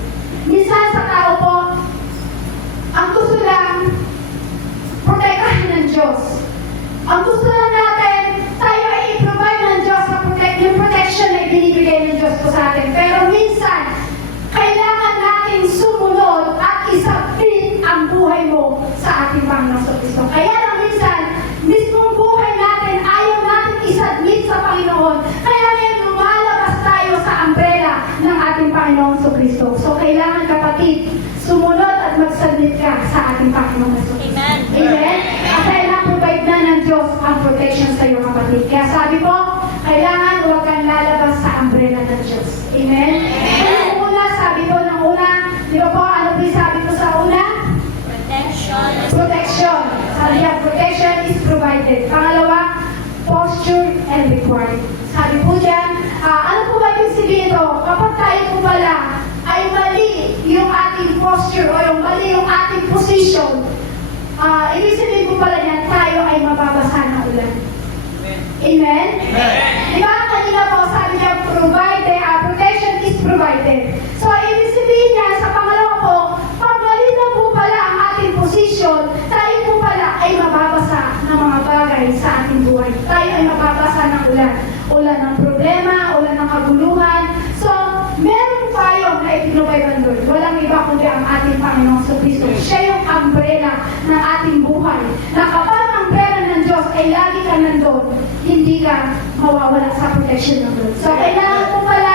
Minsan sa tao po, ang gusto lang, protektahan ng Diyos. Ang gusto lang natin, tayo ay i-provide ng Diyos sa yung protection na ibinibigay ng Diyos po sa atin. Pero minsan, kailangan natin sumunod at isubmit ang buhay mo sa ating Panginoon Kristo. Kaya lang minsan, mismong buhay natin, ayaw natin isubmit sa Panginoon. Kaya ngayon lumalabas tayo sa umbrella ng kapatid, sumunod at magsubmit ka sa ating Panginoong Hesus. Amen. Amen? Kasi na-provide na ng Diyos ang protection sa iyo, kapatid. Kaya sabi ko, kailangan huwag kang lalabas sa umbrella ng Diyos. Amen? Ang una, sabi ko ng una, di ba po, ano po yung sabi ko sa una? Protection. Protection. Sabi niya, protection is provided. Pangalawa, posture and required. Sabi po dyan, ano po ba yung sabihin ito? Kapag tayo po pala ay mali yung ating posture o yung mali yung ating position, ibig sabihin po pala niyan, tayo ay mababasa ng ulan. Amen? Di ba kanina po sabi niya, provided, protection is provided. So, ibig sabihin niya, sa pangalawa po, pag mali na po pala ang ating position, tayo po pala ay mababasa ng mga bagay sa ating buhay. Tayo ay mababasa ng ulan. Ulan ng problema, ulan ng kaguluhan. So, meron tayong na ipinubay bandol. Walang iba kundi ang ating Panginoong Kristo. Siya yung umbrella ng ating buhay. Na kapag ang umbrella ng Diyos ay lagi ka nandun, hindi ka mawawala sa protection ng Lord. So, kailangan po pala,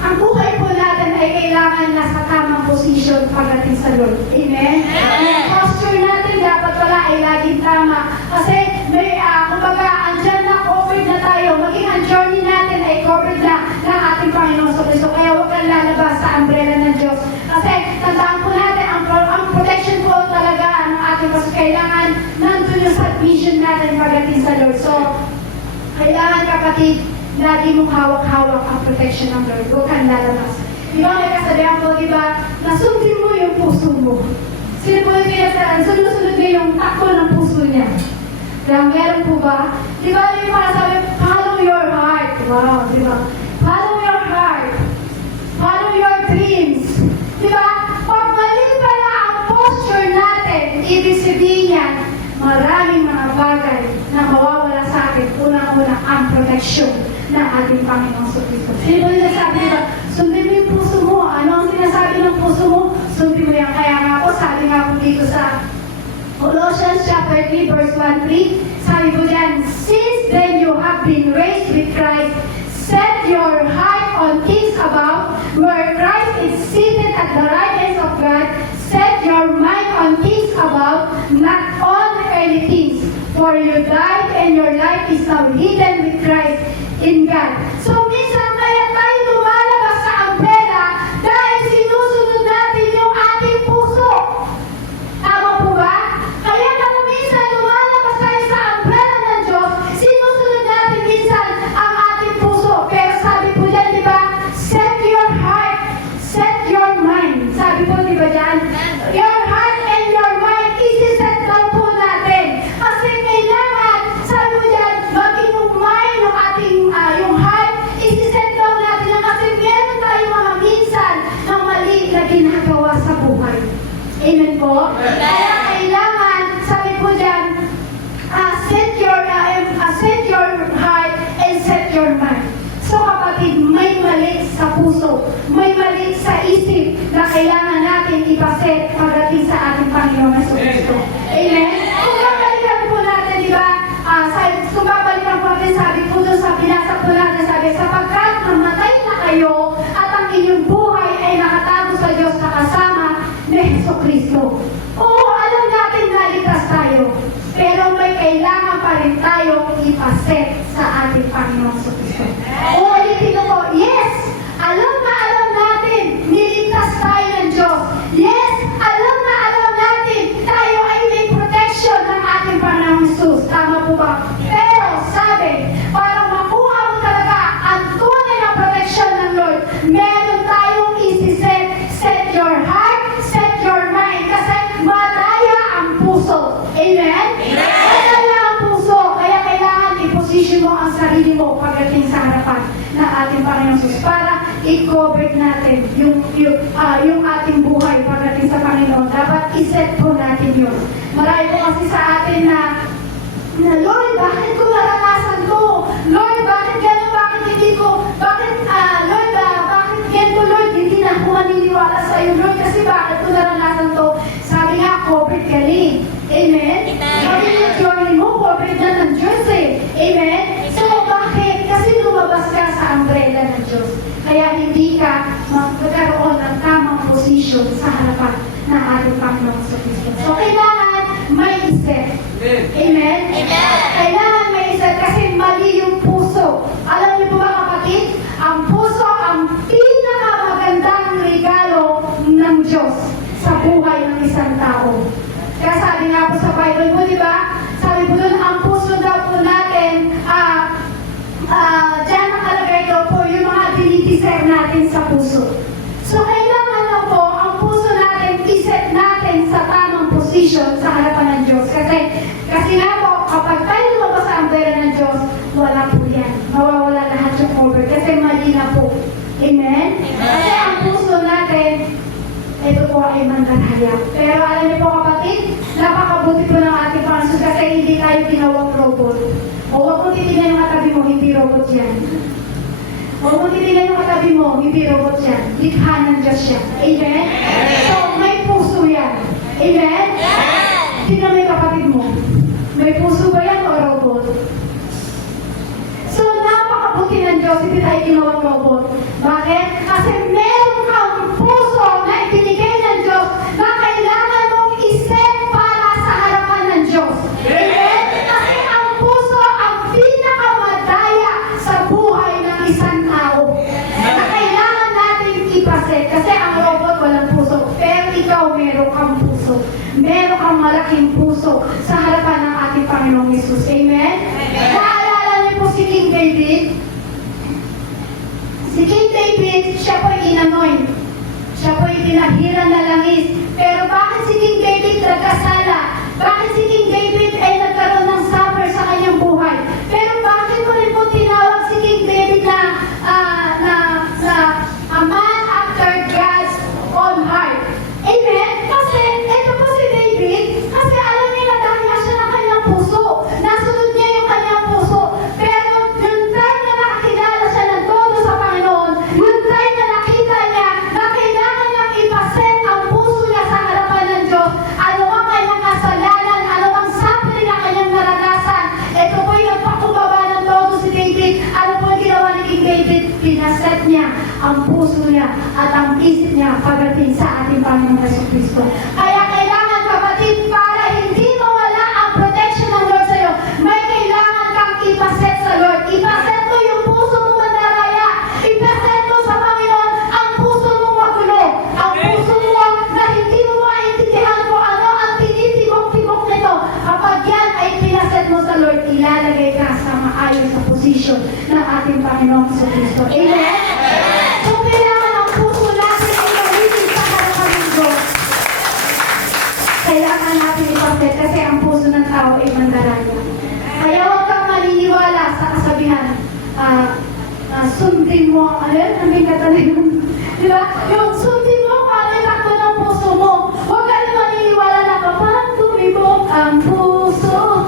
ang buhay po natin ay kailangan nasa tamang position pagdating sa Lord. Amen? Ang posture natin dapat pala ay laging tama. Kasi may, kumbaga, andyan na, covered na tayo. Maging ang journey natin ay covered na ng ating Panginoon sa Kristo. Kaya huwag kang lalabas sa umbrella ng Diyos. Kasi tandaan po natin, ang protection po talaga ng ating Panginoon. Kailangan nandun yung submission natin pagdating sa Lord. So, kailangan kapatid, lagi mong hawak-hawak ang protection ng Lord. Huwag kang lalabas. Di ba may kasabihan po, di ba, nasundin mo yung puso mo. Sino po yung kinasalan? Sunod-sunod niya yung takbo ng puso niya. Kaya meron po ba? Di ba yung mga sabi, follow your heart. Wow, di ba? Follow your heart. Follow your dreams. Di ba? Pag mali pala ang posture natin, ibig sabihin yan, maraming mga bagay na mawawala sa atin. Unang-una ang protection ng ating Panginoong Kristo. Sino po yung nasabi, di ba? Sundin mo yung puso mo. Ano ang sinasabi ng puso mo? Sundin mo yan. Kaya nga po, sabi nga po dito sa Colossians chapter 3 verse 1-3, sabi po dyan, since then you have been raised with Christ, set your heart on things above, where Christ is seated at the right hand of God. Set your mind on things above, not on earthly things. For you died and your life is now hidden with Christ in God. So minsan kaya tayo lumalabas sa umbrella dahil sinusunod natin yung ating puso. Tama po ba? Kaya kung minsan lumalabas tayo sa umbrella ng Diyos, sinusunod natin minsan ang ating puso. Pero sabi po dyan, di ba? Set your heart, set your mind. Sabi po, di ba dyan? Your heart and your mind, isi-set lang po natin. Kasi kailangan, sabi po dyan, maging yung mind ng ating, yung heart, isi-set lang natin yan. Kasi meron tayo mga minsan na mali na ginagawa sa buhay. Amen po? Kaya kailangan, sabi po dyan, set your heart and set your mind. So kapatid, may mali sa puso, may mali sa isip na kailangan natin ipaset pagdating sa ating Panginoong Kristo. Amen? Kung babalikan po natin, di ba? Kung babalikan po natin, sabi po doon sa binasa po natin, sabi, sapagkat namatay na kayo at ang inyong buhay ay nakatago sa Diyos na kasama ni Jesucristo. Oo, alam natin na ligtas tayo, pero may kailangan pa rin tayo ipaset sa ating Panginoong Kristo. Ulitin ko po, yes, alam na alam natin, niligtas tayo ng Diyos. Yes, alam na alam natin, tayo ay may protection ng ating Panginoong Jesus. Tama po ba? Pero sabi, para makuha mo talaga ang tunay na protection ng Lord, meron tayong set your heart, set your mind, kasi madaya ang puso. Amen? Madaya ang puso, kaya kailangan i-position mo ang sarili mo pagdating sa harapan ng ating Panginoon Jesus para i-cover natin yung ating buhay pagdating sa Panginoon. Dapat i-set po natin yun. Marami po kasi sa atin na Lord, bakit ko naranasan to? Lord, bakit gano'n? Bakit hindi ko? Bakit, Lord, bakit ganito, Lord? Hindi na ako maniniwala sa iyo, Lord, kasi bakit ko naranasan to? Sabi nga, covered ka rin. Amen? Sabi yung journey mo, covered na ng Diyos eh. Amen? So, bakit? Kasi lumabas ka sa umbrella ng Diyos. Kaya hindi ka magkaroon ng tamang position sa harapan ng ating Panginoon sa Kristo. So, kailangan may isip. Amen? Kailangan may isip kasi mali yung puso. Alam niyo po ba kapatid? Ang puso ang pinakamagandang regalo ng Diyos sa buhay ng isang tao. Kaya sabi nga po sa Bible po, di ba? Sabi po doon, ang puso daw po natin, dyan nakalagay daw po yung mga dinidesire natin sa puso. So, kailangan na po ang puso natin, iset natin sa tamang position sa harapan ng Diyos. Kasi nga po, kapag tayo lumabas sa ambera ng Diyos, wala po yan. Mawawala lahat yung over kasi mali na po. Amen? Kasi ang puso natin, ito po ay mandaraya. Pero alam niyo po kapatid, napakabuti po ng ating Panginoon kasi hindi tayo ginawang robot. O huwag mo titignan yung katabi mo, hindi robot yan. Huwag mo titignan yung katabi mo, hindi robot yan. Likha ng Diyos yan. Amen? So, may puso yan. Amen? Tingnan mo yung kapatid mo. May puso ba yan o robot? So, napakabuti ng Diyos, hindi tayo ginawang robot. Bakit? Kasi meron kang puso na ibinigay ng Diyos na kailangan mong isip para sa harapan ng Diyos. Amen? Kasi ang puso ang pinakamadaya sa buhay ng isang tao. Na kailangan natin ipaset. Kasi ang robot walang puso. Pero ikaw meron kang puso. Meron kang malaking puso sa harapan ng ating Panginoong Hesus. Amen? Naalala niyo po si King David? Si King David, siya po inanoy. Siya po pinahiran na langis. Pero bakit si King David nagkasala? Bakit si King David ay nagkaroon ng suffer sa kanyang buhay? Pero bakit mo rin po tinawag si King David na a man after God's own heart? Amen? Kasi ito po si David, kasi alam niya na dahil siya ng kanyang puso. Nasunod niya yung kanyang puso. Pero yung time na nakakilala siya ng todo sa Panginoon, yung time na nakita niya na kailangan niyang ipaset ang puso niya sa harapan ng Diyos, ano ang kanyang kasalanan, ano ang suffering na kanyang naranasan. Ito po yung nagpakubaba ng todo si David. Ano po yung ginawa ni King David? Pinaset niya ang puso niya at ang isip niya pagdating sa ating Panginoong Jesucristo. Kaya kailangan kapatid, para hindi mawala ang protection ng Lord sa iyo, may kailangan kang ipaset sa Lord. Ipaset mo yung puso mo mandaraya. Ipaset mo sa Panginoon ang puso mo magulo. Ang puso mo na hindi mo maintindihan kung ano ang tinitibok-tibok nito. Kapag yan ay pinaset mo sa Lord, ilalagay ka sa maayos sa posisyon ng ating Panginoong Jesucristo. Amen? So, kailangan ang puso natin ay gawin sa harapan ng Diyos. Kailangan natin ipaset kasi ang puso ng tao ay mandaraya. Kaya huwag kang maniniwala sa kasabihan, sundin mo, ano yung katala yun? Diba? Yung sundin mo kung ano yung takbo ng puso mo. Huwag ka rin maniniwala na kapag tumibok ang puso.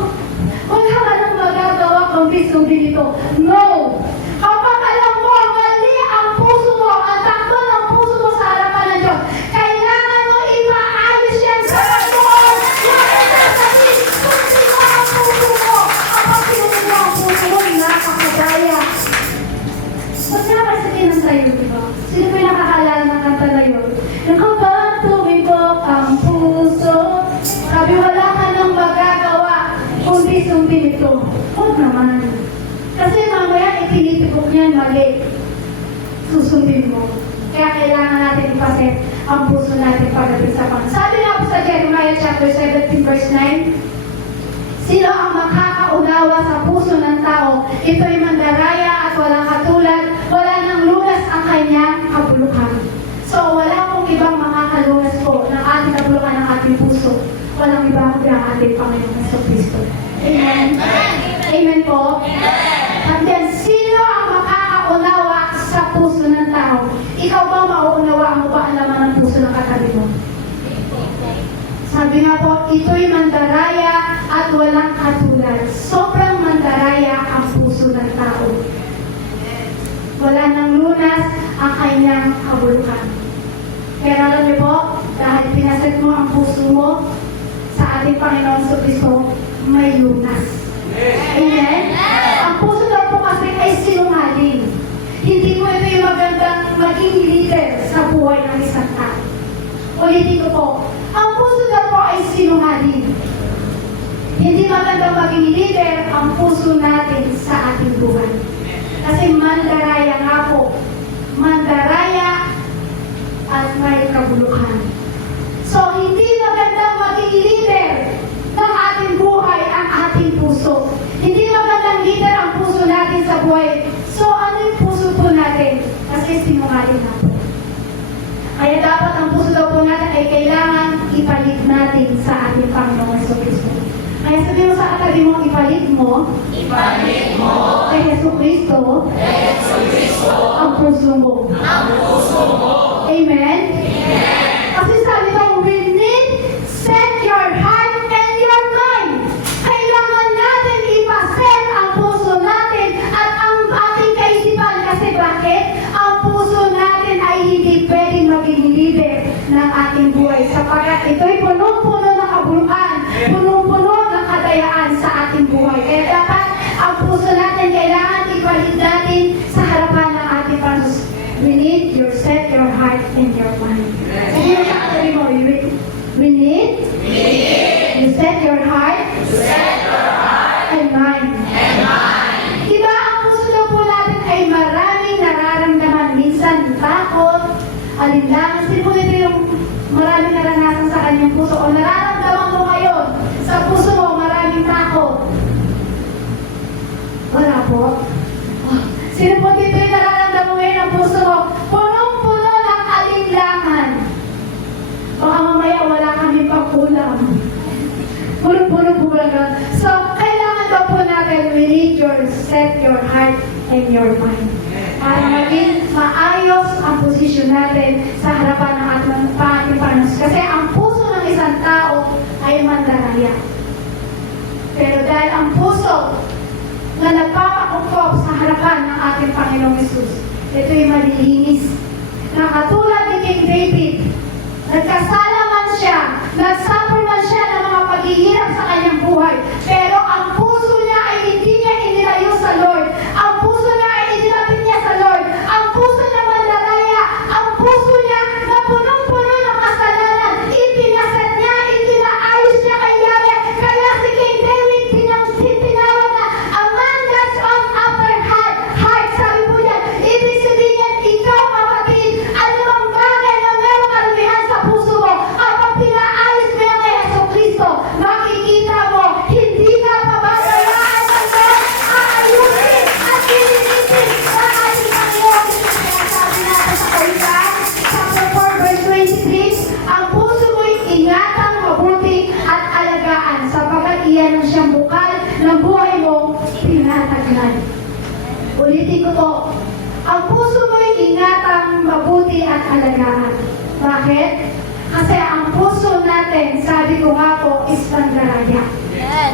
Huwag ka nang magagawa kundi sundin ito. No! Kapag alam mo, mali ang puso mo, ang takbo ng puso mo sa harapan ng Diyos, kailangan mo ipaayos yan sa Panginoon. Huwag ka sasabihin, sundin mo ang puso mo. Kapag sundin mo ang puso mo, nakakadaya. Huwag nga kayo sabihin ng tayo, di ba? Sino po yung nakakaalala ng kanta na yun? Yung kapag tumibok ang puso, sabi wala ka nang magagawa, kundi sundin ito. Huwag naman. Kasi mamaya itinitibok niyan mali. Susundin mo. Kaya kailangan natin ipaset ang puso natin pagdating sa Panginoon. Sabi nga po sa Jeremiah chapter 17 verse 9, sino ang makakaunawa sa puso ng tao? Ito'y mandaraya at walang katulad, wala nang lunas ang kanyang kabuluhan. So wala pong ibang makakalunas po ng ating kabuluhan ng ating puso. Walang iba kundi ang ating Panginoon Jesucristo. Amen? Amen po? At yan, sino ang makakaunawa sa puso ng tao? Ikaw ba mauunawaan mo ba ang laman ng puso ng katabi mo? Sabi nga po, ito'y mandaraya at walang katulad. Sobrang mandaraya ang puso ng tao. Wala nang lunas ang kanyang kabuluhan. Pero alam niyo po, dahil pinaset mo ang puso mo sa ating Panginoon Jesucristo, may lunas. Amen? Ang puso daw po kasi ay sinungaling. Hindi po ito yung magandang maging leader sa buhay ng isang tao. Ulitin ko po, ang puso daw po ay sinungaling. Hindi magandang maging leader ang puso natin sa ating buhay. Kasi mandaraya nga po. Mandaraya at may kabuluhan. So, hindi magandang maging leader ng ating buhay ang ating puso. Hindi magandang leader ang puso natin sa buhay. So, ano yung puso po natin? Kasi sinungaling na po. Kaya dapat ang puso daw po natin ay kailangan ipalit natin sa ating Panginoong Jesucristo. Kaya sabihin mo sa katabi mo, ipalit mo kay Jesucristo ang puso mo. Amen? Kasi sabi daw, we need set your heart and your mind. Kailangan natin ipaset ang puso natin at ang ating kaisipan. Kasi bakit? Ang puso natin ay hindi pwedeng maging leader ng ating buhay. Sapagkat ito'y punong-puno ng kabuluhan, punong-puno ng kadayaan sa ating buhay. Kaya dapat ang puso natin kailangan ipalit natin sa harapan ng ating Panginoon. We need your set your heart and your mind. Sige mo sa katabi mo, we need you set your heart and mind. Diba ang puso daw po natin ay maraming nararamdaman. Minsan takot, alinlangan. Hindi po ito yung maraming naranasan sa kanyang puso. O nararamdaman mo ngayon sa puso mo maraming takot. Wala po. Sino po dito yung nararamdaman ngayon ang puso mo? Punong-puno ng alinlangan. Baka mamaya wala kami pagkulang. Punong-puno po lang. So, kailangan daw po natin, we need your set your heart and your mind. Para maging maayos ang posisyon natin sa harapan ng ating Panginoon. Kasi ang puso ng isang tao ay mandaraya. Pero dahil ang puso na nagpapakukop sa harapan ng ating Panginoong Yesus, ito'y malilinis. Na katulad ni King David, nagkasala man siya, nagsuffer man siya ng mga paghihirap sa kanyang buhay, pero ang puso niya ay hindi niya inilayo sa Lord. Ang puso niya ay inilapit niya sa Lord. Ang puso niya mandaraya, ang puso niya na punong-puno ng kasalanan, ipinaset niya, ipinaayos niya kay Yahweh. Kaya si King David, tinawag na a man that's on upper heart. Sabi po niya, ibig sabihin, ikaw kapatid, anumang bagay na meron karumihan sa puso mo, kapag pinaayos mo yan kay Jesucristo, makikita mo, hindi ka pababayaan ng Lord, aayusin at lilinisin sa ating Panginoon. Kaya sabi natin sa Kawikaan, chapter 4, verse 23, ang puso mo'y ingatang mabuti at alagaan, sapagkat iyan ang siyang bukal ng buhay mo tinataglan. Ulitin ko po, ang puso mo'y ingatang mabuti at alagaan. Bakit? Kasi ang puso natin, sabi ko nga po, is mandaraya.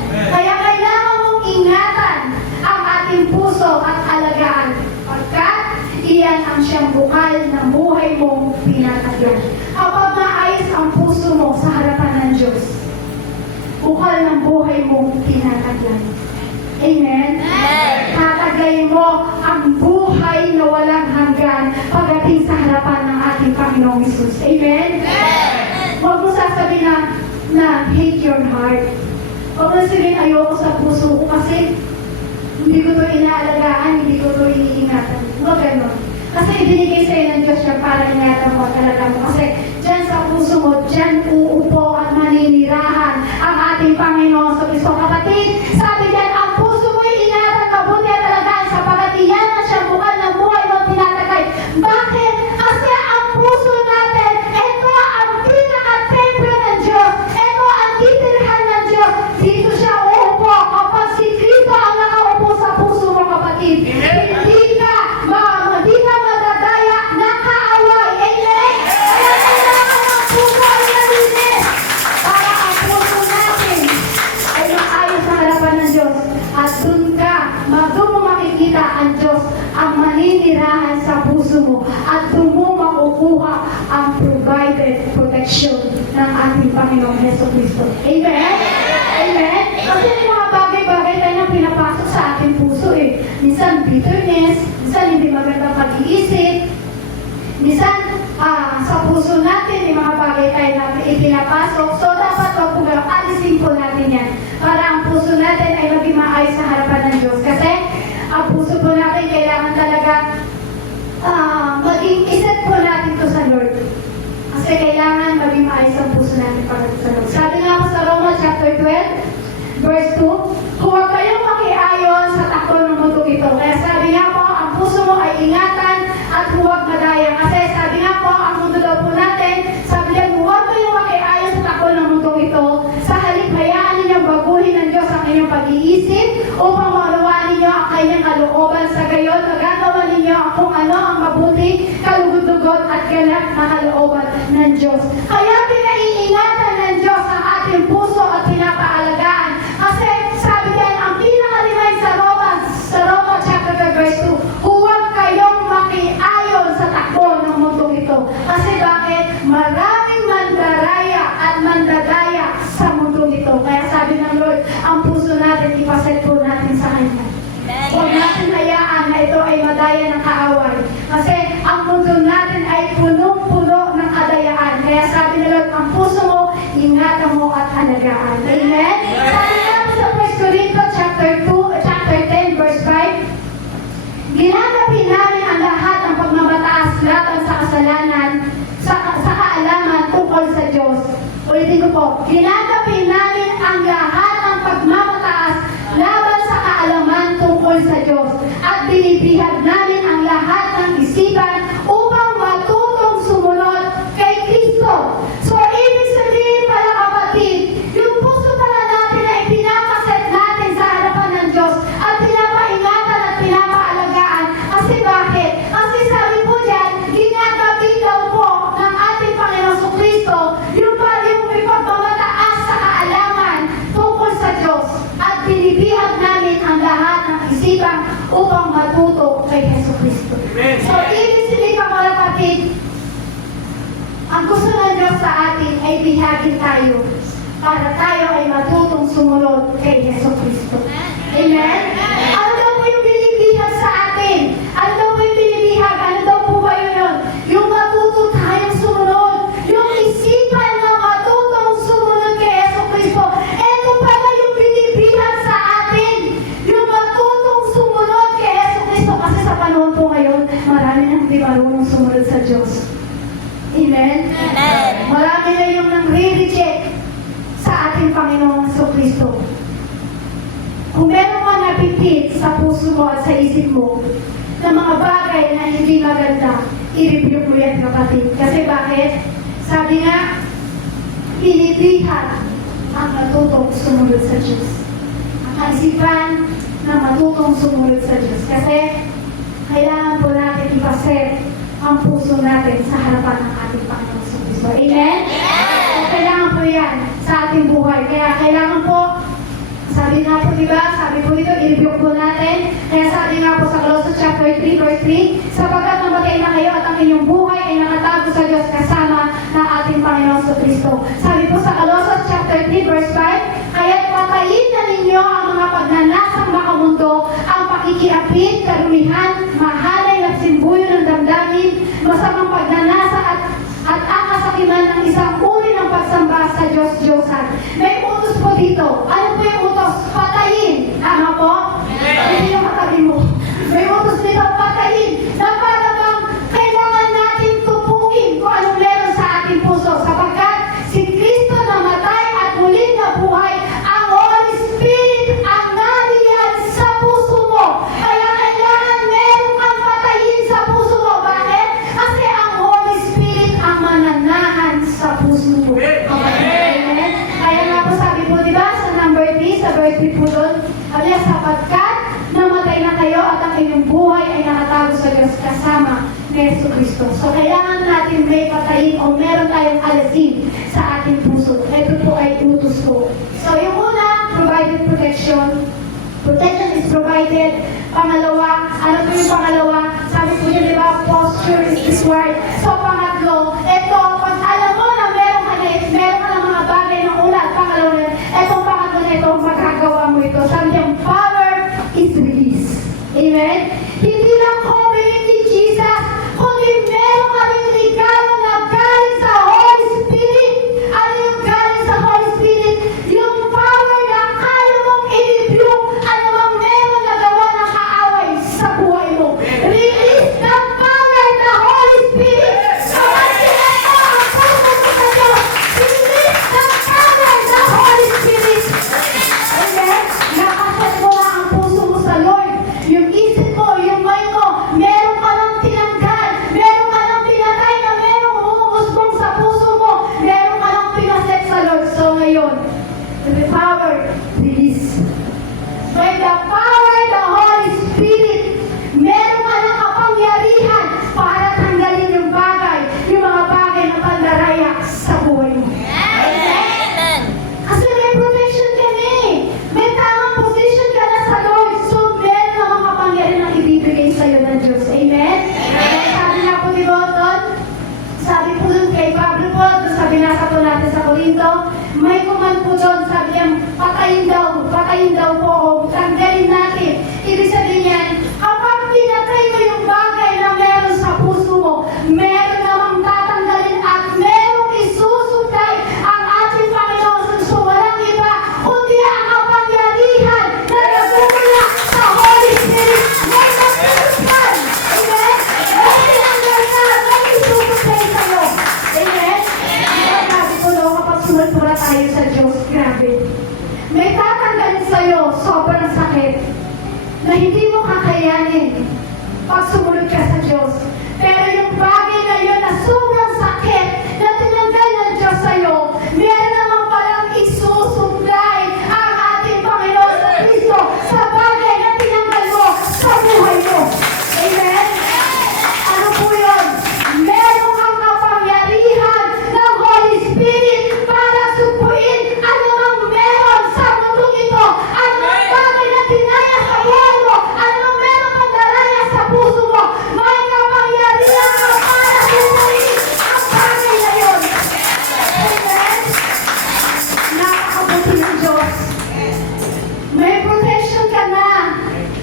Kaya kailangan mong ingatan ang ating puso at alagaan. Pagkat iyan ang siyang bukal ng buhay mong pinatagyan. Kapag maayos ang puso mo sa harapan ng Diyos, bukal ng buhay mong pinatagyan. Amen? Tatagay mo ang buhay na walang hanggan pagdating sa harapan ng ating Panginoong Hesus. Amen? Huwag mo sasabihin na hate your heart. Huwag mo sabihin ayoko sa puso ko kasi hindi ko ito inaalagaan, hindi ko ito iniingatan. Huwag ganun. Kasi ibinigay sa'yo ng Diyos yan para ingatan mo at alagaan mo. Kasi dyan sa puso mo, dyan uupo at maninirahan ang ating Panginoon sa Kristo. Kapatid, sabi dyan, ang puso mo'y ingatan, mabuti at alagaan sapagkat iyan ang siyang bukal ng buhay mo tinatagay. Bakit? Kasi ang puso natin, ito ang pinaka-templo ng Diyos. Ito ang titirhan ng Diyos. Dito siya uupo kapag si Kristo ang nakaupo sa puso mo, kapatid. Hindi ka madadaya na kaaway. Amen? Kaya kailangan ng puso ay nalinis para ang puso natin ay maayos sa harapan ng Diyos. At doon mo makikita ang Diyos ang maninirahan sa puso mo. At doon mo makukuha ang provided protection ng ating Panginoong Jesucristo. Amen? Amen? Kasi may mga bagay-bagay tayo na pinapasok sa ating puso eh. Minsan bitterness, minsan hindi magandang pag-iisip, minsan sa puso puso natin, yung mga bagay tayo natin ipinapasok. So, dapat wag po gano'n, alisin po natin yan. Para ang puso natin ay maging maayos sa harapan ng Diyos. Kasi, ang puso po natin kailangan talaga maging iset po natin to sa Lord. Kasi kailangan maging maayos ang puso natin para sa Lord. Sabi nga po sa Roma chapter 12, verse 2, huwag kayong makiayon sa takbo ng mundo ito. Kaya sabi nga po, ang puso mo ay ingatan at huwag madaya. Kasi sabi nga po, ang mundo daw po natin, sabi niya, huwag kayong makiayon sa takbo ng mundo ito. Sa halip, hayaan ninyong baguhin ng Diyos ang inyong pag-iisip upang maunawaan ninyo ang kanyang kalooban. Sa gayon, magagawa ninyo kung ano ang mabuti, kalugod-dugot at ganap na kalooban ng Diyos. Kaya pinaiingatan ng Diyos ang ating puso at pinapaalagaan. Kasi sabi diyan, ang pinakalimay sa Roma chapter 2 verse 2, huwag kayong makiayon sa takbo ng mundong ito. Kasi bakit? Maraming mandaraya at mandadaya sa mundong ito. Kaya sabi ng Lord, ang puso natin, ipaset po natin sa Kanya. Huwag natin hayaan na ito ay madaya ng kaaway. Kasi ang mundo natin ay punong-puno ng kadayaan. Kaya sabi ng Lord, ang puso mo, ingatan mo at halagaan. Amen? Sabi nga po sa 1 Corintios chapter 10, verse 5, ginagapin namin ang lahat ng pagmamataas laban sa kasalanan, sa kaalaman tungkol sa Diyos. Ulitin ko po, ginagapin namin ang lahat ng pagmamataas laban sa kaalaman tungkol sa Diyos at binibihag namin ang lahat ng isipan upang matutong sumunod kay Kristo. So, ibig sabihin pala kapatid, yung puso pala natin ay pinakaset natin sa harapan ng Diyos at pinapaingatan at pinapaalagaan. Kasi bakit? Kasi sabi po dyan, ginagabi daw po ng ating Panginoon Kristo yung ipagmamataas sa kaalaman tungkol sa Diyos at binibihag namin ang lahat ng isipan upang matuto kay Yesu Kristo. So, ibig sabihin pa mga kapatid, ang gusto ng Diyos sa atin ay bihagin tayo para tayo ay matutong sumunod kay Yesu Kristo. Amen? Ano daw po yung binibihag sa atin? Ano daw po yung binibihag? Ano daw po ba yun? Yung matuto tayong sumunod. Yung isipan na matutong sumunod kay Yesu Kristo. Ito pala yung binibihag sa atin. Yung matutong sumunod kay Yesu Kristo. Kasi sa panahon po ngayon, marami nang hindi marunong sumunod sa Diyos. Amen? Amen. Marami na yung nang-reject sa ating Panginoong Kristo. Kung meron ka napipit sa puso mo at sa isip mo na mga bagay na hindi maganda, i-review mo yan kapatid. Kasi bakit? Sabi nga, pinipihag ang matutong sumunod sa Diyos. Ang kaisipan na matutong sumunod sa Diyos. Kasi kailangan po natin ipaset ang puso natin sa harapan ng ating Panginoong Kristo. Amen? So, kailangan po yan sa ating buhay. Kaya kailangan po, sabi nga po, diba? Sabi po dito, i-review po natin. Kaya sabi nga po sa Colossians chapter 3, verse 3, sapagkat namatay na kayo at ang inyong buhay ay nakatago sa Diyos kasama ng ating Panginoong Kristo. Sabi po sa Colossians chapter 3, verse 5, kaya't patayin na ninyo ang mga pagnanasang makamundo, ang pakikiapit, karumihan, mahalay at simbuyo ng damdamin, masamang pagnanasa at ang kasakiman ng isang uri ng pagsamba sa Diyos-Diyosan. May utos po dito. Ano po yung utos? Patayin. Tama po? Hindi yung katabi mo. May utos dito, patayin. Na para bang kailangan natin tupukin kung anong meron sa ating puso. Sapagkat si Kristo namatay at muling nabuhay, ang Holy Spirit ang nariyan sa puso mo. Kaya kailangan meron kang patayin sa puso mo. Bakit? Kasi ang Holy Spirit ang mananahan sa puso mo. Amen? Kaya nga po sabi po, di ba, sa number 3, sa verse 3 po doon, sapagkat namatay na kayo at ang inyong buhay ay nakatago sa Diyos kasama ni Yesu Kristo. So, kailangan natin may patayin o meron tayong alasin sa ating puso. Ito po ay utos po. So, yung una, provided protection. Protection is provided. Pangalawa, ano po yung pangalawa? Sabi po niya, di ba, posture is required. So, pangatlo, ito, pag alam mo na meron ka ng mga bagay ng una at pangalawa na, etong pangatlo na ito, magagawa mo ito. Sabi niya, power is released. Amen? Hindi lang coming ni Jesus, kundi meron ka rin regalo na galing binasa po natin sa Korinto, may command po doon, sabi niya, patayin daw po ako, tanggalin natin. Ibig sabihin yan, kapag pinatay mo yung bagay na meron sa puso mo, meron namang tatanggalin at merong isusutay ang ating Panginoon. So walang iba, kundi ang kapangyarihan na nagmumula sa Holy Spirit. May nagsusutay. Amen? May tinanggal na, may isusutay sa'yo. Amen? Sabi ko no, kapag sumunod tayo sa Diyos, grabe. May tatanggalin sa'yo, sobrang sakit, na hindi mo kakayanin pag sumunod ka sa Diyos. Pero yung bagay na yun na sobrang sakit na tinanggal ng Diyos sa'yo, meron naman palang isusupply ang ating Panginoon sa Kristo sa bagay na tinanggal mo sa buhay mo. Amen? Ano po yun? Meron kang kapangyarihan ng Holy Spirit para supuin anumang meron sa mundong ito. Anumang bagay na tinaya sa buhay mo. Anumang meron kang daraya sa puso mo. May kapangyarihan ka para supuin ang bagay na yun. Amen? Nakakabuti ng Diyos. May protection ka na.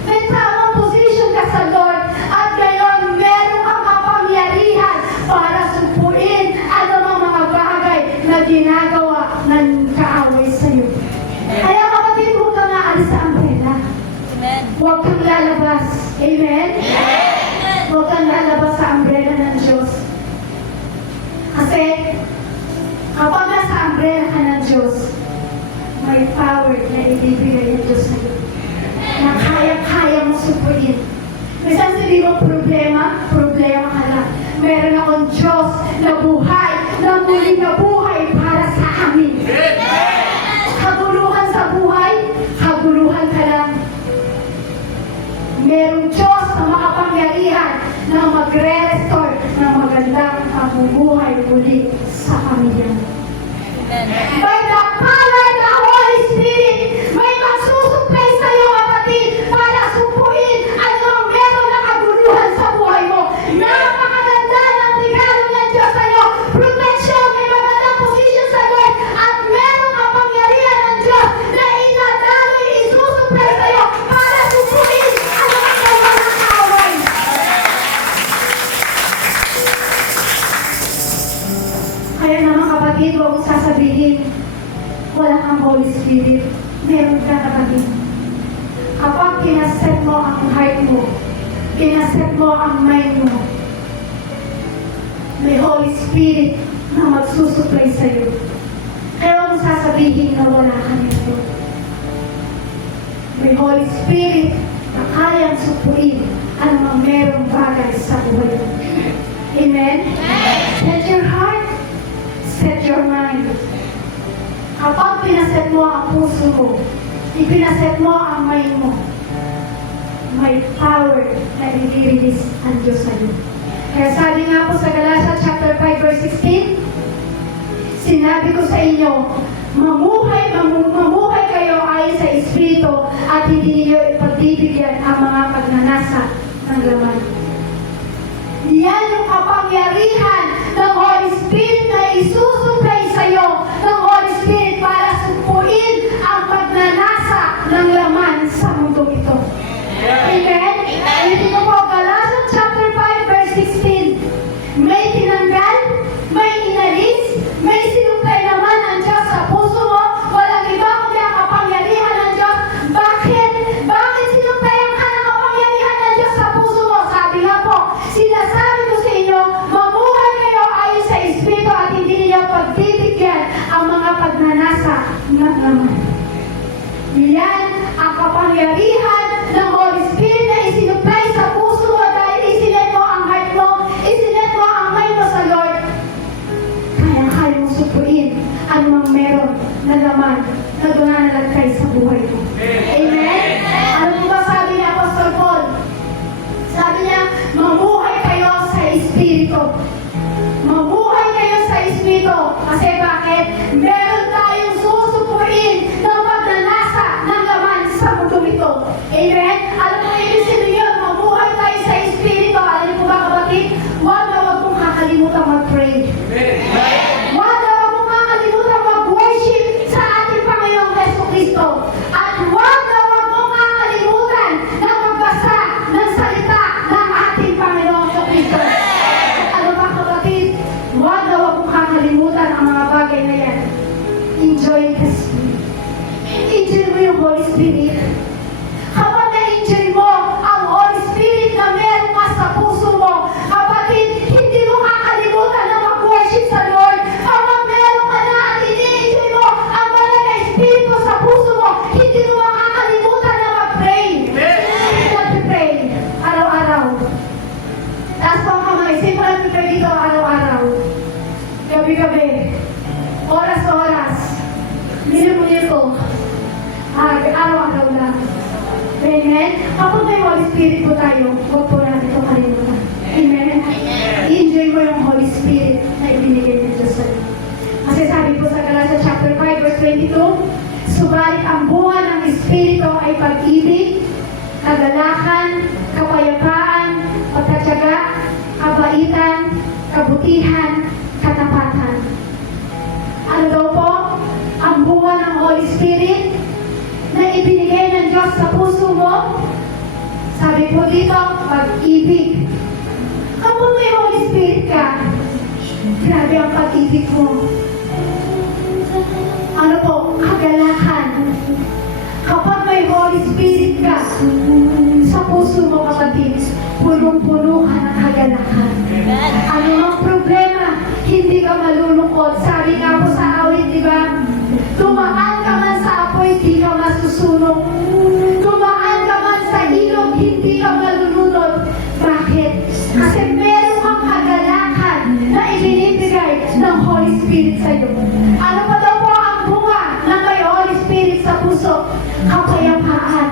May tamang position ka sa Lord. At ngayon, meron kang kapangyarihan para supuin anumang mga bagay na ginagawa ng kaaway sa iyo. Kaya kapatid, huwag kang aalis sa umbrella. Amen. Huwag kang lalabas. Amen? Amen. Huwag kang lalabas sa umbrella ng Diyos. Kasi, kapag nasa umbrella ka ng Diyos, may power na ibibigay ng Diyos sa iyo. Na kaya-kaya mo supuin. Minsan sabi mo, problema ka lang. Meron akong Diyos na buhay, na muling na buhay para sa amin. Kaguluhan sa buhay, kaguluhan ka lang. Merong Diyos na makapangyarihan na magre-restore ng magandang pamumuhay muli sa pamilya mo. Amen. By the power of the Holy Spirit, may magsusupply sa iyo, kapatid, para supuin anumang meron na kaguluhan sa buhay mo. Napakaganda ng regalo ng Diyos sa iyo. Protection, may magandang position sa Lord, at merong kapangyarihan ng Diyos na inadaloy, isusupply sa iyo para supuin anumang meron na kaaway. Kaya naman kapatid, huwag mong sasabihin, wala kang Holy Spirit, meron ka kapatid. Kapag pinaset mo ang heart mo, pinaset mo ang mind mo, may Holy Spirit na magsusupply sa iyo. Kaya huwag mong sasabihin na wala ka nito. May Holy Spirit na kayang supuin ang mga merong bagay sa buhay mo. Amen? Set your heart, set your mind. Kapag pinaset mo ang puso mo, ipinaset mo ang mind mo, may power na i-release ang Diyos sa iyo. Kaya sabi nga po sa Galatia chapter 5 verse 16, sinabi ko sa inyo, mamuhay kayo ayon sa Espiritu at hindi niyo ipagbibigyan ang mga pagnanasa ng laman. Yan yung kapangyarihan ng Holy Spirit na isusupply sa iyo ng Holy Spirit para supuin ang pagnanasa ng laman sa mundo ito. Amen? Ito po, Galatians chapter 5 verse 16. May tinanggal, may inalis, may sinupply naman ang Diyos sa puso mo. Walang iba kundi ang kapangyarihan ng Diyos. Bakit? Bakit sinupply ang kapangyarihan ng Diyos sa puso mo? Sabi nga po, sinasabi ko sa inyo, mamuhay kayo ayon sa Espiritu at hindi niyo pagbibigyan ang mga pagnanasa ng laman. Yan ang kapangyarihan ng Holy Spirit na isinupply sa puso mo dahil isinet mo ang heart mo, isinet mo ang mind mo sa Lord. Kaya mo supuin ang mga meron na laman na dunanalagkay sa buhay mo. Amen? Ano po ba sabi ni Apostol Paul? Sabi niya, mamuhay kayo sa Espiritu. Mamuhay kayo sa Espiritu. Kasi bakit? Meron tayong susupuin ng pagnanasa ng laman sa mundo ito. Amen? Alam mo, ibig sabihin yun, mamuhay tayo sa Espiritu. Alam mo ba kapatid? Huwag na huwag mong kakalimutan mag-pray. Huwag na huwag na yan. Enjoy kasi. Enjoy mo yung Holy Spirit. Kapag na-enjoy mo ang Holy Spirit na meron ka sa puso mo, kapatid, hindi mo kakalimutan na mag-worship sa Lord. Kapag meron ka na at ini-enjoy mo ang banal na Espiritu sa puso mo, hindi mo makakalimutan na mag-pray. Hindi nag-pray araw-araw. Taas po ang kamay. Sino po nag-pray dito araw-araw? Gabi-gabi. Oras-oras. Minuto-minuto. Araw-araw lang. Amen? Kapag may Holy Spirit po tayo, huwag po natin ito kalimutan. Amen? I-enjoy mo yung Holy Spirit na ibinigay ng Diyos sa'yo. Kasi sabi po sa Galatians chapter 5 verse 22, subalit ang bunga ng Espiritu ay pag-ibig, kagalakan, kapayapaan, pagtatyaga, kabaitan, kabutihan, katapatan. Ano daw po? Ang bunga ng Holy Spirit na ibinigay ng Diyos sa puso mo, sabi po dito, pag-ibig. Kapag may Holy Spirit ka, grabe ang pag-ibig mo. Ano po? Kagalakan. Kapag may Holy Spirit ka, sa puso mo, kapatid, punong-puno ka ng kagalakan. Ano ang problema? Hindi ka malulungkot. Sabi nga po sa awit, di ba? Tumaan ka man sa apoy, di ka masusunog. Tumaan ka man sa ilog, hindi ka malulunod. Bakit? Kasi meron kang kagalakan na ibinibigay ng Holy Spirit sa iyo. Ano pa daw po ang bunga ng may Holy Spirit sa puso? Kapayapaan.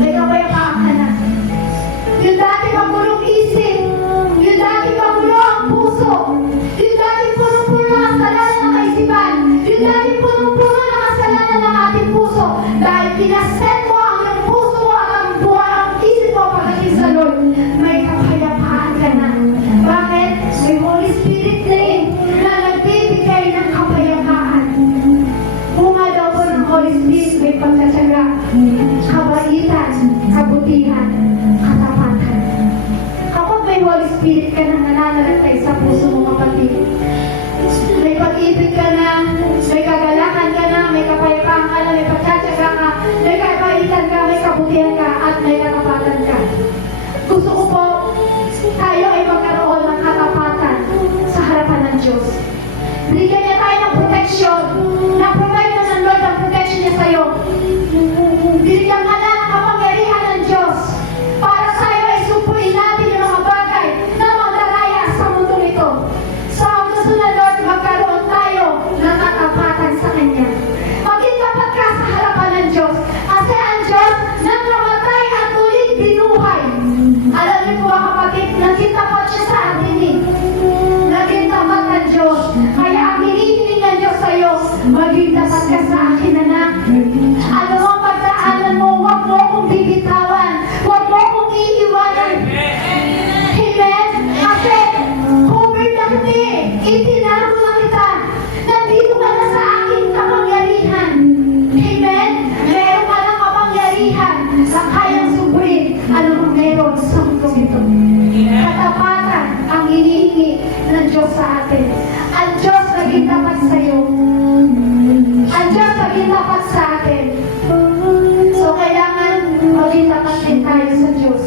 May kapayapaan ka na. Yung dati magulong isip, yung dati magulo ang puso, yung dati punong-puno ng kasalanan ng kaisipan, yung dati punong-puno ng kasalanan ng ating puso, dahil pinaset mo ang iyong puso mo at ang buhay ang isip mo pagdating sa Lord, may kapayapaan ka na. Bakit? May Holy Spirit name na nagbibigay ng kapayapaan. Bunga daw po ng Holy Spirit, may pagtatyaga, kabaitan, kabutihan, katapatan. Kapag may Holy Spirit ka na nananalatay sa puso mo, kapatid, may pag-ibig ka na, may kagalakan ka na, may kapayapaan ka na, may pagtatyaga ka, may kabaitan ka, may kabutihan ka, at may katapatan ka. Gusto ko po, tayo ay magkaroon ng katapatan sa harapan ng Diyos. Bigyan niya tayo ng protection, na-provide na ng Lord ang protection niya sa'yo. Bigyan ka na ng kapangyarihan ng Diyos para tayo ay supuin natin yung mga bagay na magdaraya sa mundo nito. So, ang gusto na Lord, magkaroon tayo ng katapatan sa Kanya. Maging tapat ka sa harapan ng Diyos. Kasi ang Diyos nang namatay at muling binuhay. Alam niyo po kapatid, naging tapat siya sa atin eh. Naging tapat ang Diyos. Kaya ang hinihiling ng Diyos sa'yo, maging tapat ka sa akin, anak. Ano ang pagdaanan mo, huwag mo akong bibitawan. Huwag mo akong iiwanan. Amen? Kasi, covered na kita eh. Itinago na kita. Nandito ka na sa aking kapangyarihan. Amen? Meron ka ng kapangyarihan na kayang subuin. Ano ang meron sa mundo ito? Katapatan ang hinihingi ng Diyos sa atin. Ang Diyos naging tapat sa iyo. Ang Diyos naging tapat sa atin. So, kailangan maging tapat din tayo sa Diyos.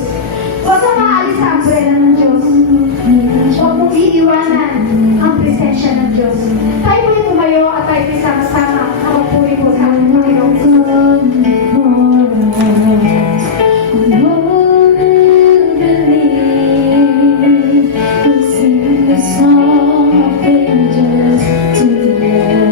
Huwag ka maalis sa umbrella ng Diyos. Huwag mong iiwanan ang presensya ng Diyos. Tayo po tumayo at tayo sama-sama ang magpuri po sa ating Panginoon. Sing the song of ages to the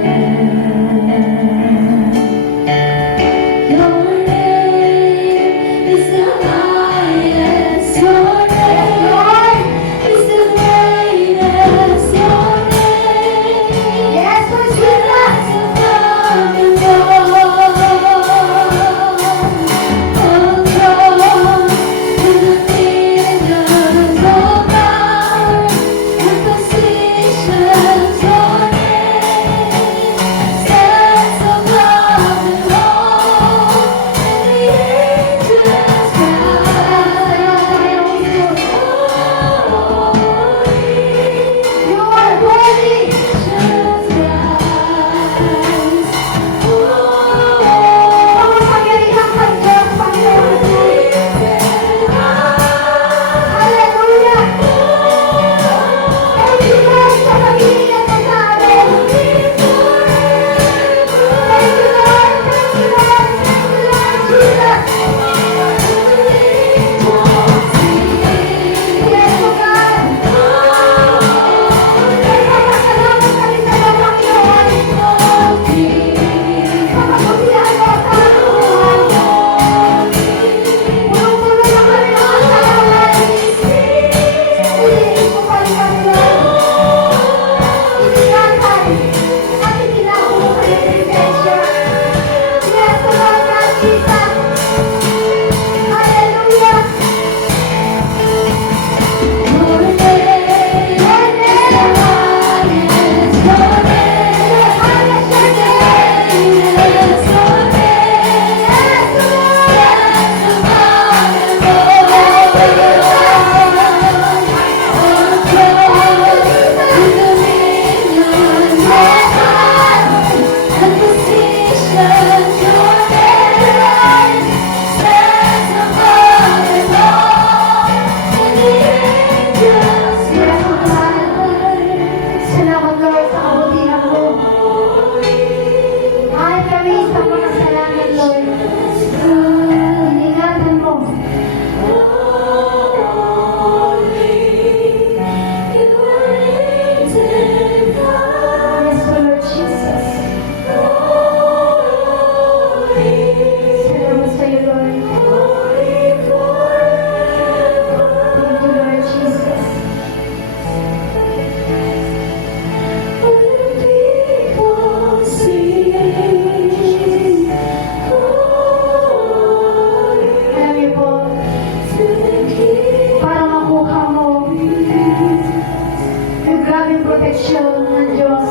grabing proteksyon ng Diyos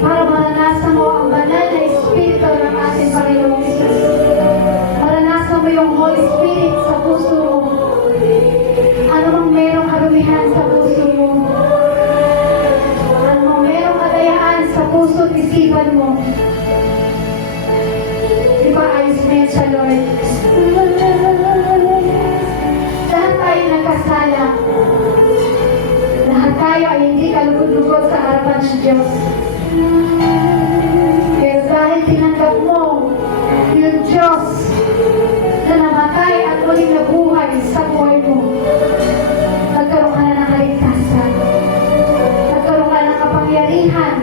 para maranasan mo ang banal na Espiritu ng ating Panginoong Jesus. Maranasan mo yung Holy Spirit sa puso mo. Ano mang merong karumihan sa puso mo. Ano mang merong kadayaan sa puso at isipan mo. Di ba ayos mo yan sa Lord? Lahat tayo nagkasala. Lahat tayo ay hindi kalugod-lugod sa harapan ng Diyos. Pero dahil tinanggap mo yung Diyos na namatay at muling nabuhay sa buhay mo, nagkaroon ka na ng kaligtasan. Nagkaroon ka ng kapangyarihan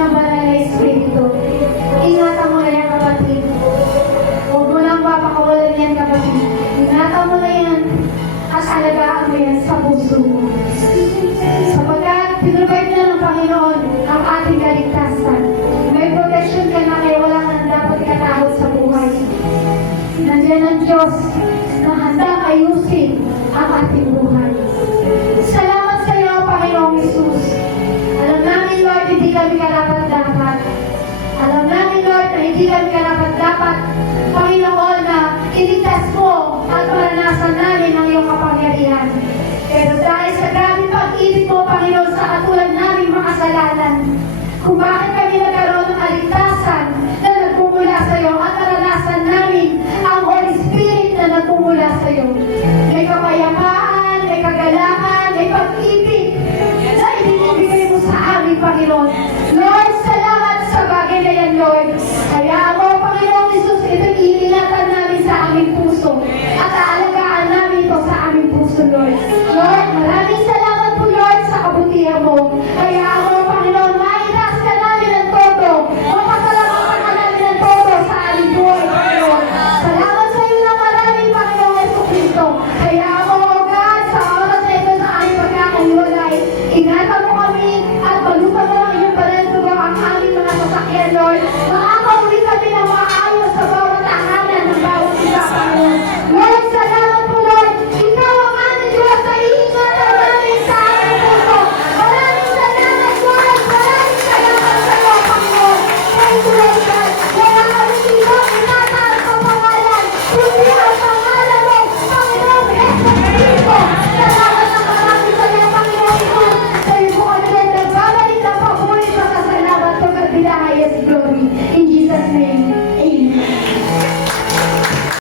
ng banal na Espiritu. Ingatan mo na yan, kapatid. Huwag mo lang papakawalan yan, kapatid. Ingatan mo na yan at alagaan mo yan sa puso mo. Sapagkat pinrovide na ng Panginoon ang ating kaligtasan. May protection ka na kaya wala ka nang dapat ikatakot sa buhay. Nandiyan ang Diyos na handang ayusin ang ating buhay. Salamat sa iyo, Panginoong Jesus. Alam namin, Lord, hindi kami karapat-dapat. Alam namin, Lord, na hindi kami karapat-dapat, Panginoon, na iligtas mo at maranasan namin ang iyong kapangyarihan. Pero dahil sa grabing pag-ibig mo, Panginoon, sa katulad namin makasalanan, kung bakit kami nagkaroon ng kaligtasan na nagmumula sa iyo at maranasan namin ang Holy Spirit na nagmumula sa iyo. May kapayapaan, may kagalakan, may pag-ibig na ibinibigay mo sa amin, Panginoon.